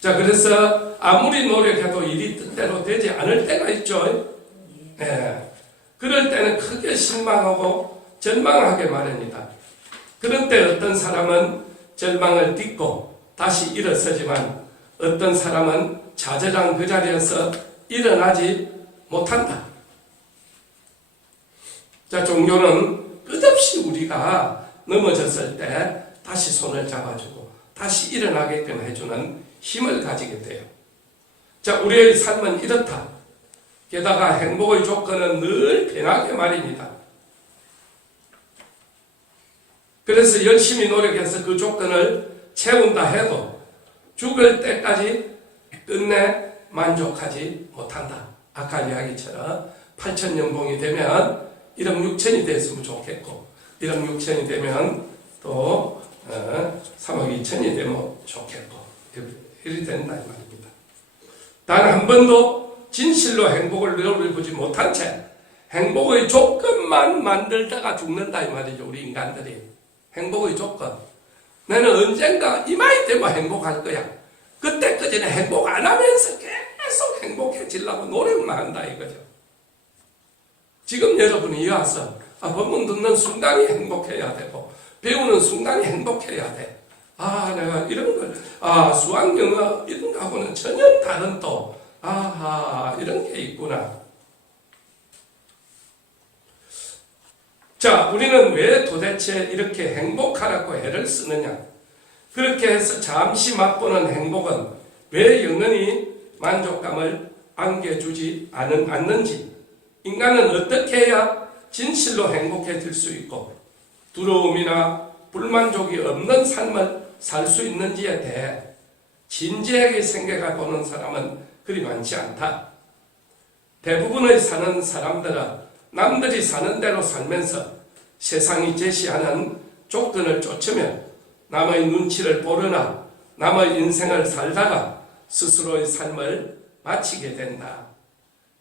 자, 그래서 아무리 노력해도 일이 뜻대로 되지 않을 때가 있죠. 그럴 때는 크게 실망하고 절망하게 마련이다. 그런 때 어떤 사람은 절망을 딛고 다시 일어서지만 어떤 사람은 좌절한 그 자리에서 일어나지 못한다. 자, 종교는 끝없이 우리가 넘어졌을 때 다시 손을 잡아주고 다시 일어나게끔 해주는 힘을 가지게 돼요. 자, 우리의 삶은 이렇다. 게다가 행복의 조건은 늘 변하게 마련이다. 그래서 열심히 노력해서 그 조건을 채운다 해도 죽을 때까지 끝내 만족하지 못한다. 아까 이야기처럼 8천 연봉이 되면 1억 6천이 됐으면 좋겠고 1억 6천이 되면 또 3억 2천이 되면 좋겠고 이렇게 된다 이 말입니다. 단 한 번도 진실로 행복을 누려보지 못한 채 행복의 조건만 만들다가 죽는다 이 말이죠. 우리 인간들이 행복의 조건. 나는 언젠가 이마이 되면 행복할 거야. 그때까지는 행복 안 하면서 계속 행복해지려고 노력만 한다 이거죠. 지금 여러분이 와서 법문 듣는 순간이 행복해야 되고 배우는 순간이 행복해야 돼. 내가 이런 걸 수학 영어 이런 거하고는 전혀 다른 또 이런 게 있구나. 자, 우리는 왜 도대체 이렇게 행복하라고 애를 쓰느냐? 그렇게 해서 잠시 맛보는 행복은 왜 영원히 만족감을 안겨주지 않는지, 인간은 어떻게 해야 진실로 행복해질 수 있고 두려움이나 불만족이 없는 삶을 살 수 있는지에 대해 진지하게 생각해 보는 사람은 그리 많지 않다. 대부분의 사는 사람들은 남들이 사는 대로 살면서 세상이 제시하는 조건을 쫓으며 남의 눈치를 보려나 남의 인생을 살다가 스스로의 삶을 마치게 된다.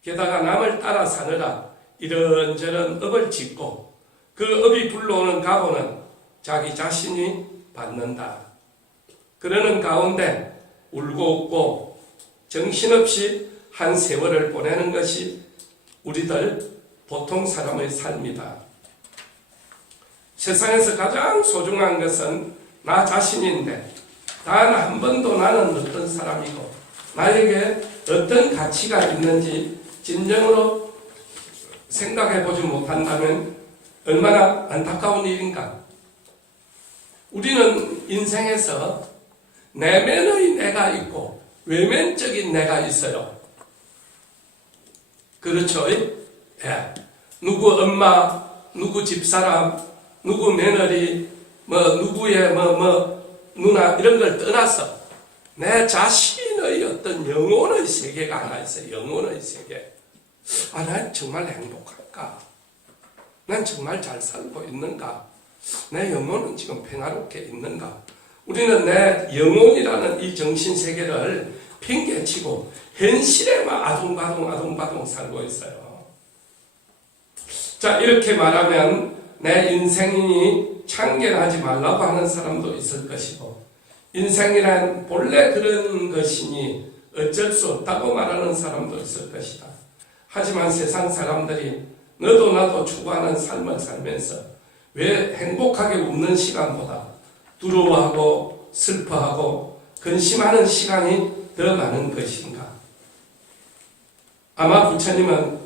게다가 남을 따라 사느라 이런저런 업을 짓고 그 업이 불러오는 각오는 자기 자신이 받는다. 그러는 가운데 울고 웃고 정신없이 한 세월을 보내는 것이 우리들 보통 사람의 삶이다. 세상에서 가장 소중한 것은 나 자신인데 단 한 번도 나는 어떤 사람이고 나에게 어떤 가치가 있는지 진정으로 생각해 보지 못한다면 얼마나 안타까운 일인가. 우리는 인생에서 내면의 내가 있고 외면적인 내가 있어요. 그렇죠? 예. 누구 엄마, 누구 집사람, 누구 며느리, 누구의 누나 이런 걸 떠나서 내 자신의 어떤 영혼의 세계가 하나 있어요. 영혼의 세계. 난 정말 행복할까? 난 정말 잘 살고 있는가? 내 영혼은 지금 평화롭게 있는가? 우리는 내 영혼이라는 이 정신세계를 핑계치고 현실에만 아둥바둥 살고 있어요. 자, 이렇게 말하면 내 인생이니 참견하지 말라고 하는 사람도 있을 것이고 인생이란 본래 그런 것이니 어쩔 수 없다고 말하는 사람도 있을 것이다. 하지만 세상 사람들이 너도 나도 추구하는 삶을 살면서 왜 행복하게 웃는 시간보다 두려워하고 슬퍼하고 근심하는 시간이 더 많은 것인가? 아마 부처님은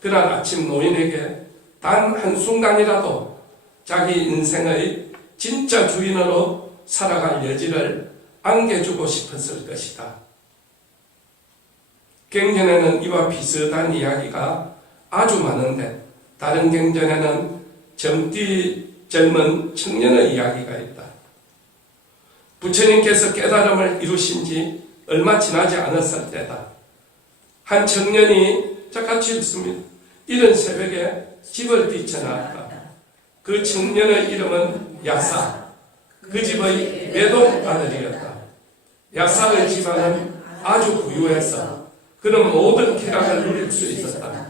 그날 아침 노인에게 단 한순간이라도 자기 인생의 진짜 주인으로 살아갈 여지를 안겨주고 싶었을 것이다. 경전에는 이와 비슷한 이야기가 아주 많은데 다른 경전에는 젊은 청년의 이야기가 있다. 부처님께서 깨달음을 이루신 지 얼마 지나지 않았을 때다. 한 청년이 같이 읽습니다. 이른 새벽에 집을 뛰쳐나왔다. 그 청년의 이름은 야사. 그 집의 외동 아들이었다. 야사의 집안은 아주 부유해서 그는 모든 쾌락을 누릴 수 있었다.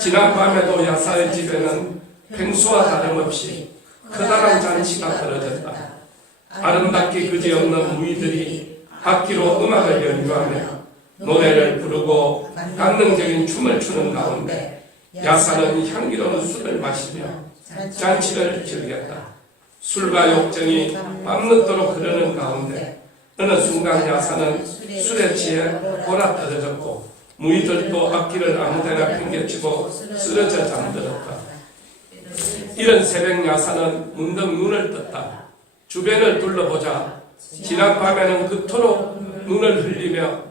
지난 밤에도 야사의 집에는 평소와 다름없이 커다란 잔치가 벌어졌다. 아름답게 그지없는 무희들이 악기로 음악을 연주하며 노래를 부르고 감동적인 춤을 추는 가운데 야사는 향기로운 술을 마시며 잔치를 즐겼다. 술과 욕정이 밤늦도록 흐르는 가운데 어느 순간 야사는 술에 취해 골아떨어졌고 무희들도 악기를 아무데나 팽개치고 쓰러져 잠들었다. 이런 새벽 야사는 문득 눈을 떴다. 주변을 둘러보자 지난 밤에는 그토록 눈을 흘리며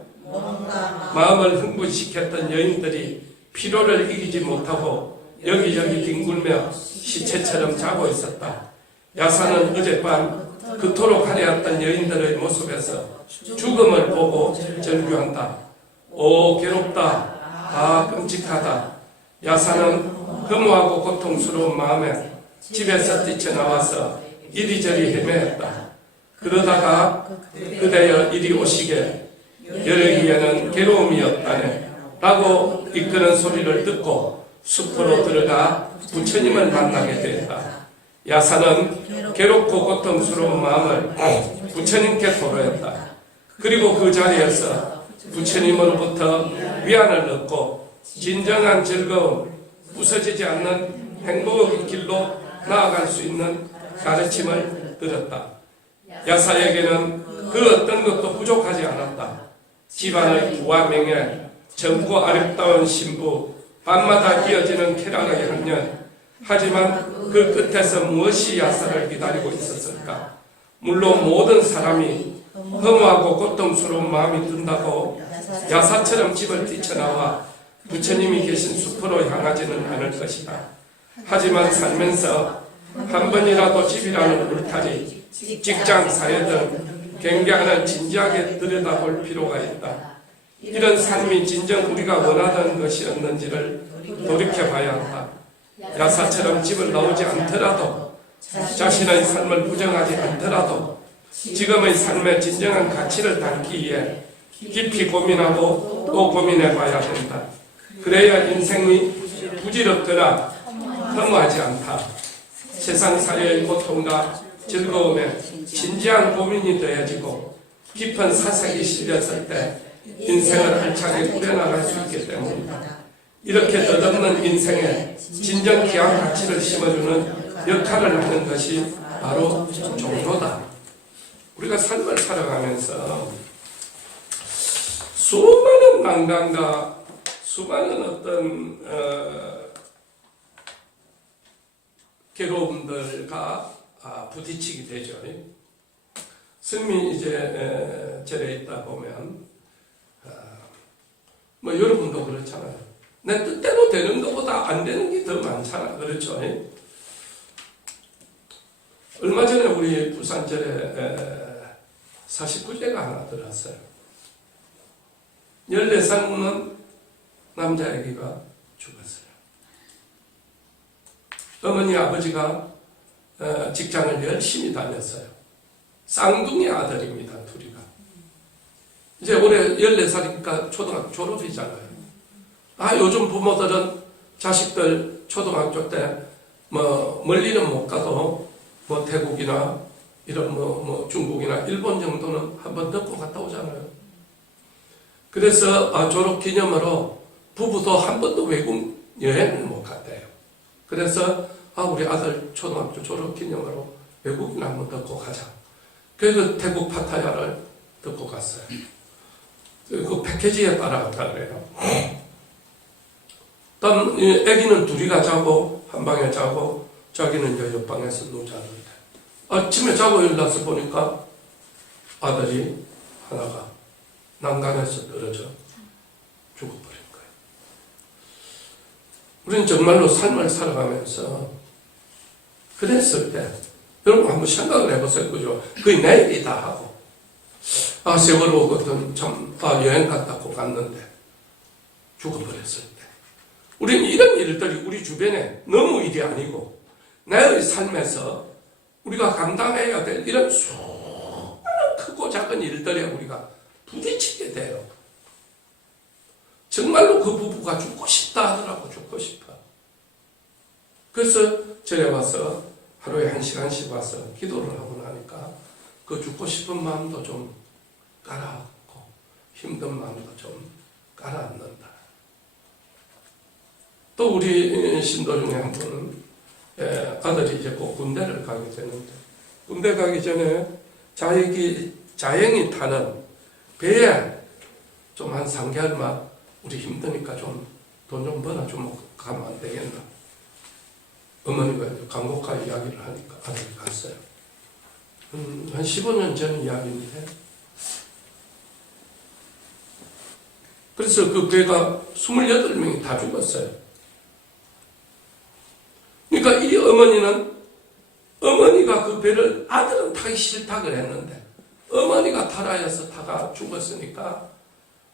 마음을 흥분시켰던 여인들이 피로를 이기지 못하고 여기저기 뒹굴며 시체처럼 자고 있었다. 야사는 어젯밤 그토록 화려했던 여인들의 모습에서 죽음을 보고 절규한다. 오, 괴롭다. 끔찍하다. 야사는 허무하고 고통스러운 마음에 집에서 뛰쳐나와서 이리저리 헤매었다. 그러다가 그대여 이리 오시게 여러기에는 괴로움이 없다네 라고 이끄는 소리를 듣고 숲으로 들어가 부처님을 만나게 되었다. 야사는 괴롭고 고통스러운 마음을 부처님께 토로했다. 그리고 그 자리에서 부처님으로부터 위안을 얻고 진정한 즐거움, 부서지지 않는 행복의 길로 나아갈 수 있는 가르침을 들었다. 야사에게는 그 어떤 것도 부족하지 않았다. 집안의 부와 명예, 젊고 아름다운 신부, 밤마다 이어지는 쾌락의 향연. 하지만 그 끝에서 무엇이 야사를 기다리고 있었을까? 물론 모든 사람이 허무하고 고통스러운 마음이 든다고 야사처럼 집을 뛰쳐나와 부처님이 계신 숲으로 향하지는 않을 것이다. 하지만 살면서 한 번이라도 집이라는 울타리, 직장, 사회 등 경계하는 진지하게 들여다볼 필요가 있다. 이런 삶이 진정 우리가 원하던 것이었는지를 돌이켜봐야 한다. 야사처럼 집을 나오지 않더라도, 자신의 삶을 부정하지 않더라도 지금의 삶의 진정한 가치를 담기 위해 깊이 고민하고 또 고민해봐야 한다. 그래야 인생이 부질없거나 허무하지 않다. 세상 사회의 고통과 즐거움에 진지한 고민이 더해지고 깊은 사색이 실렸을 때 인생을 알차게 꾸려나갈 수 있기 때문이다. 이렇게 덧없는 인생에 진정 귀한 가치를 심어주는 역할을 하는 것이 바로 종로다. 우리가 삶을 살아가면서 수많은 난관과 수많은 어떤 괴로움들과 부딪히게 되죠. 스님이 이제 절에 있다 보면 뭐 여러분도 그렇잖아요. 내 뜻대로 되는 것보다 안 되는 게 더 많잖아. 그렇죠? 얼마 전에 우리 부산절에 49제가 하나 들었어요. 14살 먹는 남자애기가 죽었어요. 어머니 아버지가 직장을 열심히 다녔어요. 쌍둥이 아들입니다. 둘이가. 이제 올해 14살이니까 초등학교 졸업이잖아요. 요즘 부모들은 자식들 초등학교 때 뭐 멀리는 못 가도 뭐 태국이나 이런 뭐 중국이나 일본 정도는 한번 듣고 갔다 오잖아요. 그래서 졸업 기념으로 부부도 한 번도 외국 여행을 못 갔대요. 그래서 우리 아들 초등학교 졸업 기념으로 외국이나 한번 듣고 가자. 그래서 태국 파타야를 듣고 갔어요. 그 패키지에 따라갔다 그래요. 다음 애기는 둘이가 자고 한 방에 자고 자기는 이제 옆방에서 누자는데 아침에 자고 일어나서 보니까 아들이 하나가 난간에서 떨어져 죽어버린 거예요. 우리는 정말로 삶을 살아가면서 그랬을 때 여러분 한번 생각을 해보세요. 그죠? 그게 내일이다 하고 세월호 같은 참 여행 갔다고 갔는데 죽어버렸을 때 우리는 이런 일들이 우리 주변에 너무 일이 아니고 나의 삶에서 우리가 감당해야 될 이런 수많은 크고 작은 일들에 우리가 부딪히게 돼요. 정말로 그 부부가 죽고 싶다 하더라고. 죽고 싶어. 그래서 절에 와서 하루에 1시간씩 와서 기도를 하고 나니까 그 죽고 싶은 마음도 좀 가라앉고 힘든 마음도 좀 가라앉는다. 또 우리 신도 중에 한 분은 아들이 이제 꼭 군대를 가게 되는데 군대 가기 전에 자행이 타는 배에 좀 한 3개월만 우리 힘드니까 좀 돈 좀 벌어 좀 가면 안 되겠나. 어머니가 간곡하게 이야기를 하니까 아들이 갔어요. 한 15년 전 이야기인데 그래서 그 배가 28명이 다 죽었어요. 그러니까 이 어머니가 그 배를 아들은 타기 싫다 그랬는데 어머니가 타라 해서 타가 죽었으니까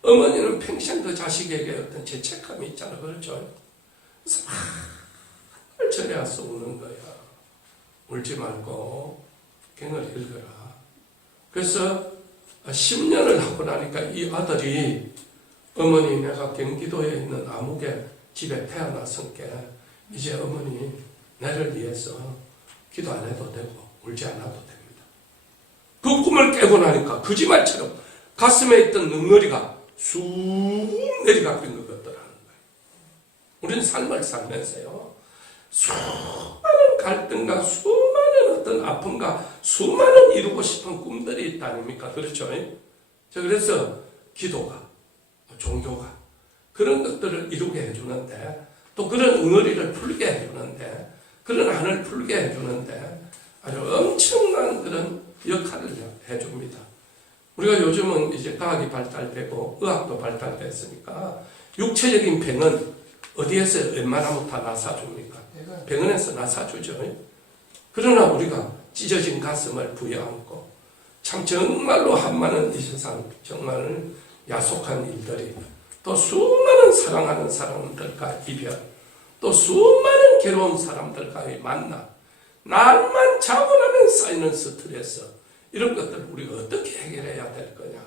어머니는 평생 그 자식에게 어떤 죄책감이 있잖아. 그렇죠? 그래서 막 절에 와서 우는 거야. 울지 말고 경을 읽어라. 그래서 10년을 하고 나니까 이 아들이 어머니 내가 경기도에 있는 아무개 집에 태어났으니까 이제 어머니 나를 위해서 기도 안 해도 되고 울지 않아도 됩니다. 그 꿈을 깨고 나니까 거짓말처럼 가슴에 있던 능어리가 쑥 내려가고 있는 것 같더라는 거예요. 우리는 삶을 살면서요, 수많은 갈등과 수많은 어떤 아픔과 수많은 이루고 싶은 꿈들이 있다 아닙니까? 그렇죠? 자, 그래서 기도가, 종교가 그런 것들을 이루게 해주는데, 또 그런 응어리를 풀게 해주는데, 그런 한을 풀게 해주는데 아주 엄청난 그런 역할을 해줍니다. 우리가 요즘은 이제 과학이 발달되고 의학도 발달됐으니까 육체적인 병은 어디에서 웬만하면 다 나사줍니까? 병원에서 나사주죠. 그러나 우리가 찢어진 가슴을 부여안고 참 정말로 한많은 이 세상 정말 야속한 일들이, 또 수많은 사랑하는 사람들과 이별, 또 수많은 괴로운 사람들과의 만남, 날만 자고 나면 쌓이는 스트레스, 이런 것들을 우리가 어떻게 해결해야 될 거냐.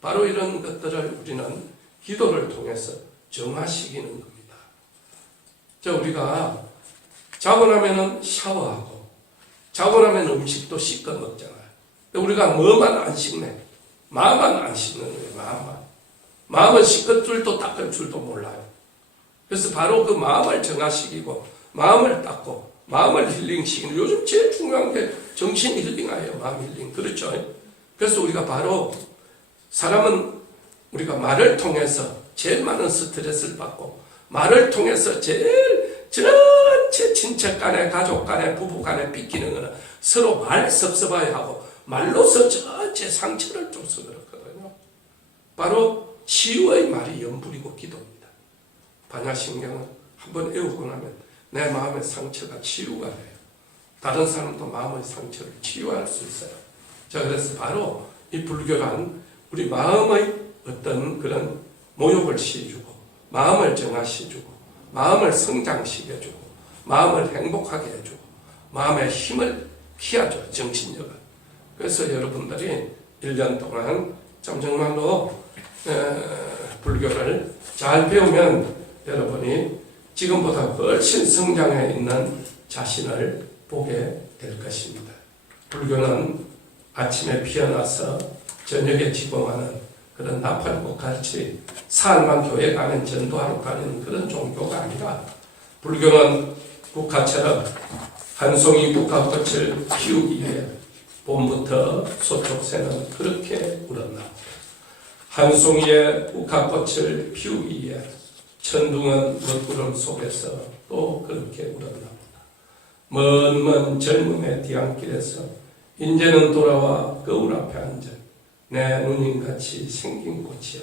바로 이런 것들을 우리는 기도를 통해서 정화시키는 겁니다. 자, 우리가 자고 나면은 샤워하고, 자고 나면 음식도 씻어 먹잖아요. 우리가 뭐만 안 씻네. 마음만 안 씻는 거예요, 마음만. 마음은 씻을 줄도 닦을 줄도 몰라요. 그래서 바로 그 마음을 정화시키고, 마음을 닦고, 마음을 힐링시키는, 요즘 제일 중요한 게 정신 힐링이에요. 마음 힐링. 그렇죠? 그래서 우리가 바로 사람은 우리가 말을 통해서 제일 많은 스트레스를 받고, 말을 통해서 제일 전체 친척 간에, 가족 간에, 부부 간에 삐끼는 거는 서로 말 섭섭하게 하고 말로서 전체 상처를 줘서 그렇거든요. 바로 치유의 말이 연불이고 기도입니다. 반야신경은 한번 애우고 나면 내 마음의 상처가 치유가 돼요. 다른 사람도 마음의 상처를 치유할 수 있어요. 자, 그래서 바로 이 불교란 우리 마음의 어떤 그런 모욕을 씌워주고, 마음을 정화시켜주고, 마음을 성장시켜주고, 마음을 행복하게 해주고, 마음의 힘을 키워줘요, 정신력을. 그래서 여러분들이 1년 동안 참 정말로 불교를 잘 배우면 여러분이 지금보다 훨씬 성장해 있는 자신을 보게 될 것입니다. 불교는 아침에 피어나서 저녁에 지공하는 그런 나팔꽃 같이 사흘만 교회 가면 전도하러 가는 그런 종교가 아니라, 불교는 국화처럼 한 송이 국화꽃을 피우기 위해 봄부터 소촉새는 그렇게 울었나. 한 송이의 국화꽃을 피우기 위해 천둥은 먹구름 속에서 또 그렇게 울었나 보다. 먼 젊음의 뒤안길에서 이제는 돌아와 거울 앞에 앉아 내 누님같이 생긴 꽃이여,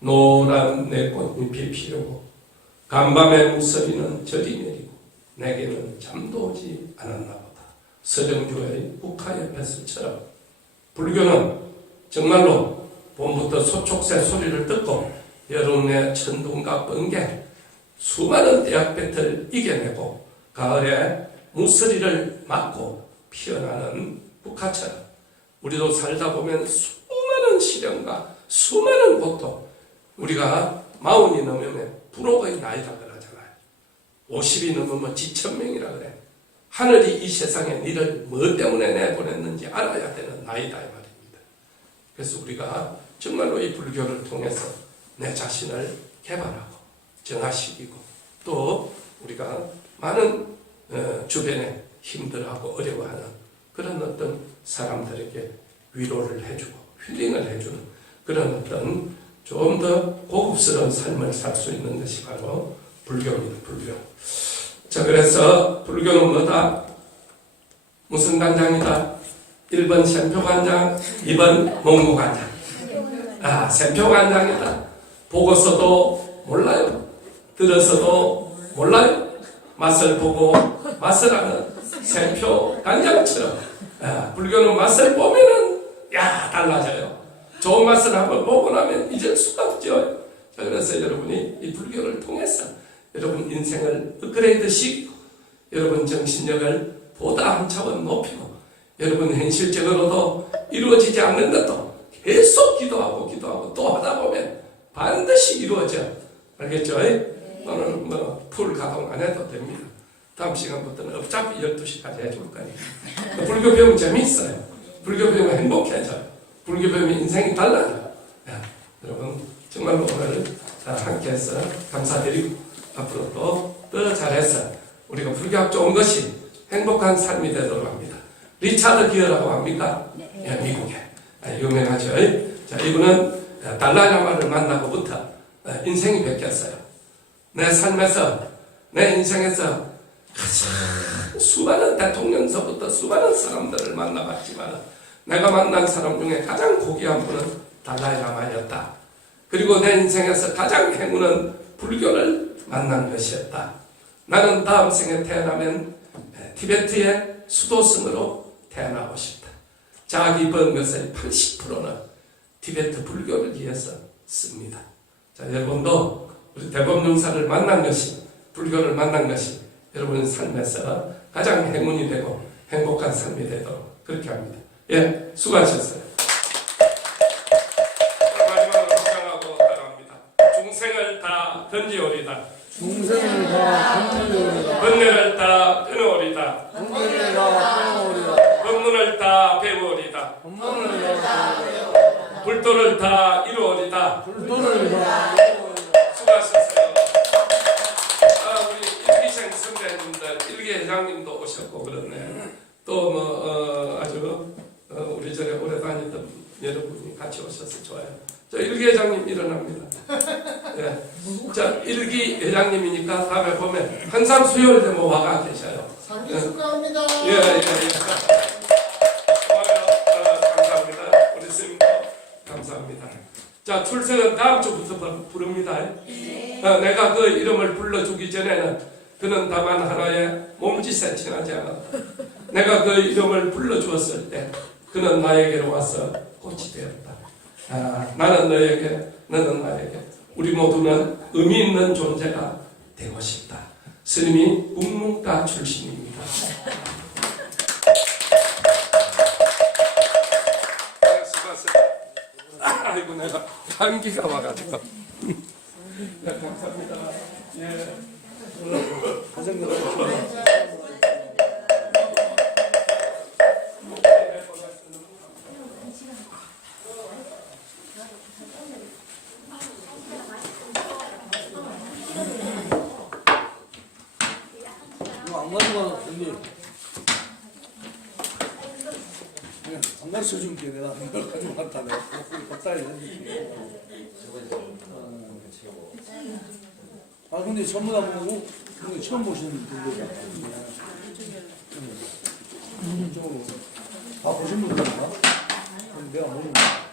노란 내 꽃잎이 피우고 간밤의 목소리는 저리 내리고 내게는 잠도 오지 않았나 보다. 서정교의 국화의 뱃슬처럼 불교는 정말로 봄부터 소촉새 소리를 듣고 여름의 천둥과 번개, 수많은 대학볕을 이겨내고 가을에 무서리를 맞고 피어나는 국화처럼 우리도 살다 보면 수많은 시련과 수많은 고통, 우리가 40이 넘으면 불혹의 나이라 그러잖아요. 50이 넘으면 지천명이라 그래. 하늘이 이 세상에 니를 뭐 때문에 내보냈는지 알아야 되는 나이다 이 말입니다. 그래서 우리가 정말로 이 불교를 통해서 내 자신을 개발하고 정화시키고, 또 우리가 많은 주변에 힘들어하고 어려워하는 그런 어떤 사람들에게 위로를 해주고 힐링을 해주는 그런 어떤 좀 더 고급스러운 삶을 살 수 있는 것이 바로 불교입니다. 불교. 자, 그래서 불교는 뭐다? 무슨 간장이다? 1번 샘표 간장, 2번 몽고 간장. 아, 샘표 간장이다. 보고서도 몰라요. 들어서도 몰라요. 맛을 보고 맛을 아는 샘표 간장처럼, 불교는 맛을 보면은 달라져요. 좋은 맛을 한번 보고 나면 잊을 수가 없죠. 자, 그래서 여러분이 이 불교를 통해서 여러분 인생을 업그레이드 시키고, 여러분 정신력을 보다 한 차원 높이고, 여러분 현실적으로도 이루어지지 않는 것도 계속 기도하고 또 하다 보면 반드시 이루어져. 알겠죠? 오늘 풀 가동 안 해도 됩니다. 다음 시간부터는 어차피 12시까지 해줄 거예요. 불교 배우면 재미있어요. 불교 배우면 행복해져요. 불교 배우면 인생이 달라져요. 여러분 정말로 오늘 함께해서 감사드리고 앞으로 더 잘해서 우리가 불교학교 온 것이 행복한 삶이 되도록 합니다. 리차드 기어라고 합니까? 네. 미국에 유명하죠. 자, 이분은 달라이라마를 만나고부터 인생이 바뀌었어요. 내 삶에서 내 인생에서 수많은 대통령서부터 수많은 사람들을 만나봤지만 내가 만난 사람 중에 가장 고귀한 분은 달라이라마였다. 그리고 내 인생에서 가장 행운은 불교를 만난 것이었다. 나는 다음 생에 태어나면 티베트의 수도승으로 태어나고 싶다. 자기 번 것의 80%는 티베트 불교를 위해서 씁니다. 자, 여러분도 우리 대법능사를 만난 것이, 불교를 만난 것이 여러분의 삶에서 가장 행운이 되고 행복한 삶이 되도록 그렇게 합니다. 예, 수고하셨어요. 마지막으로 주장하고 따라합니다. 중생을 다 던지오리다. 중생을 다 던지오리다. 번뇌를 다 끊어오리다. 번뇌를 다 끊어오리다. 법문을 다 배우오리다. 법문을 다 배우오리다. 불도를 다 이루오리다. 불도를 다 수고하셨어요. 우리 일기생 선배님들, 일기 회장님도 오셨고 그러네. 또 아주 우리 전에 오래 다니던 여러분이 같이 오셔서 좋아요. 저 일기 회장님 일어납니다. 예. 자, 일기 회장님이니까 다음에 보면 항상 수요일 되면 와가 계셔요. 상기 축하합니다. 예. 감사합니다. 우리 스님도 감사합니다. 자, 출석은 다음 주부터 부릅니다. 내가 그 이름을 불러주기 전에는 그는 다만 하나의 몸짓에 지나지 않았다. 내가 그 이름을 불러주었을 때 그는 나에게로 와서 꽃이 되었다. 나는 너에게, 너는 나에게, 우리 모두는 의미 있는 존재가 되고 싶다. 스님이 웅뭉따 출신입니다. 아이고 내가 감기가 와가지고. 네, 감사합니다. 예. 안 가져가 근데 그냥 안 가르쳐 줄게 내가 이걸 가져갔다 내가 걷다리 해줄게. 아 근데 전부 다 보고 근데 처음 보시는 분들이야. 이쪽으로 다 보신 분들인가? 그럼 내가 모르는 거야.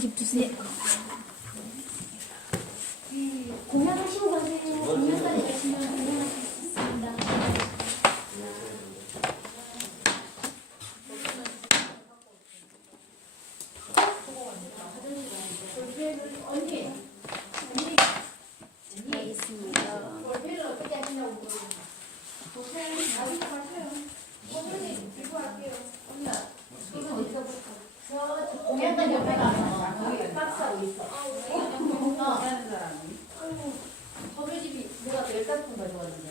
집 주세요. 공양하시고 가세요. 공양까지 가시면 공양하실 수 있습니다. 네, 있습니다. 볼펜을 어떻게 하시냐고. 볼펜 가지고 가세요. 여기 박스하고 있어. 하는 사람이. 저희 집이 누가 또 15분 가져왔는데.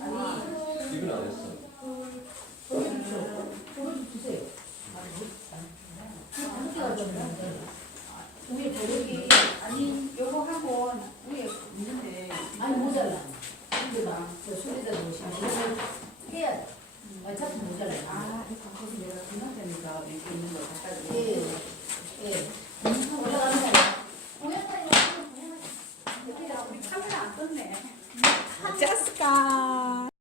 아니, 지금 안 했어. 저희 집 줘. 저희 집 주세요. 함께 가져왔는데. 위에 배력이, 아니 요거 하고 위에 있는데. 아니, 모자라. 근데가, 술에다 놓으시면 해야 돼. 어차피 모자라. 아 이거 거기 내가 중간점에서 이렇게 있는 걸 갖다 줘. 예, 예. 올라가는 거. 우리 카메라 안 떴네. 제스카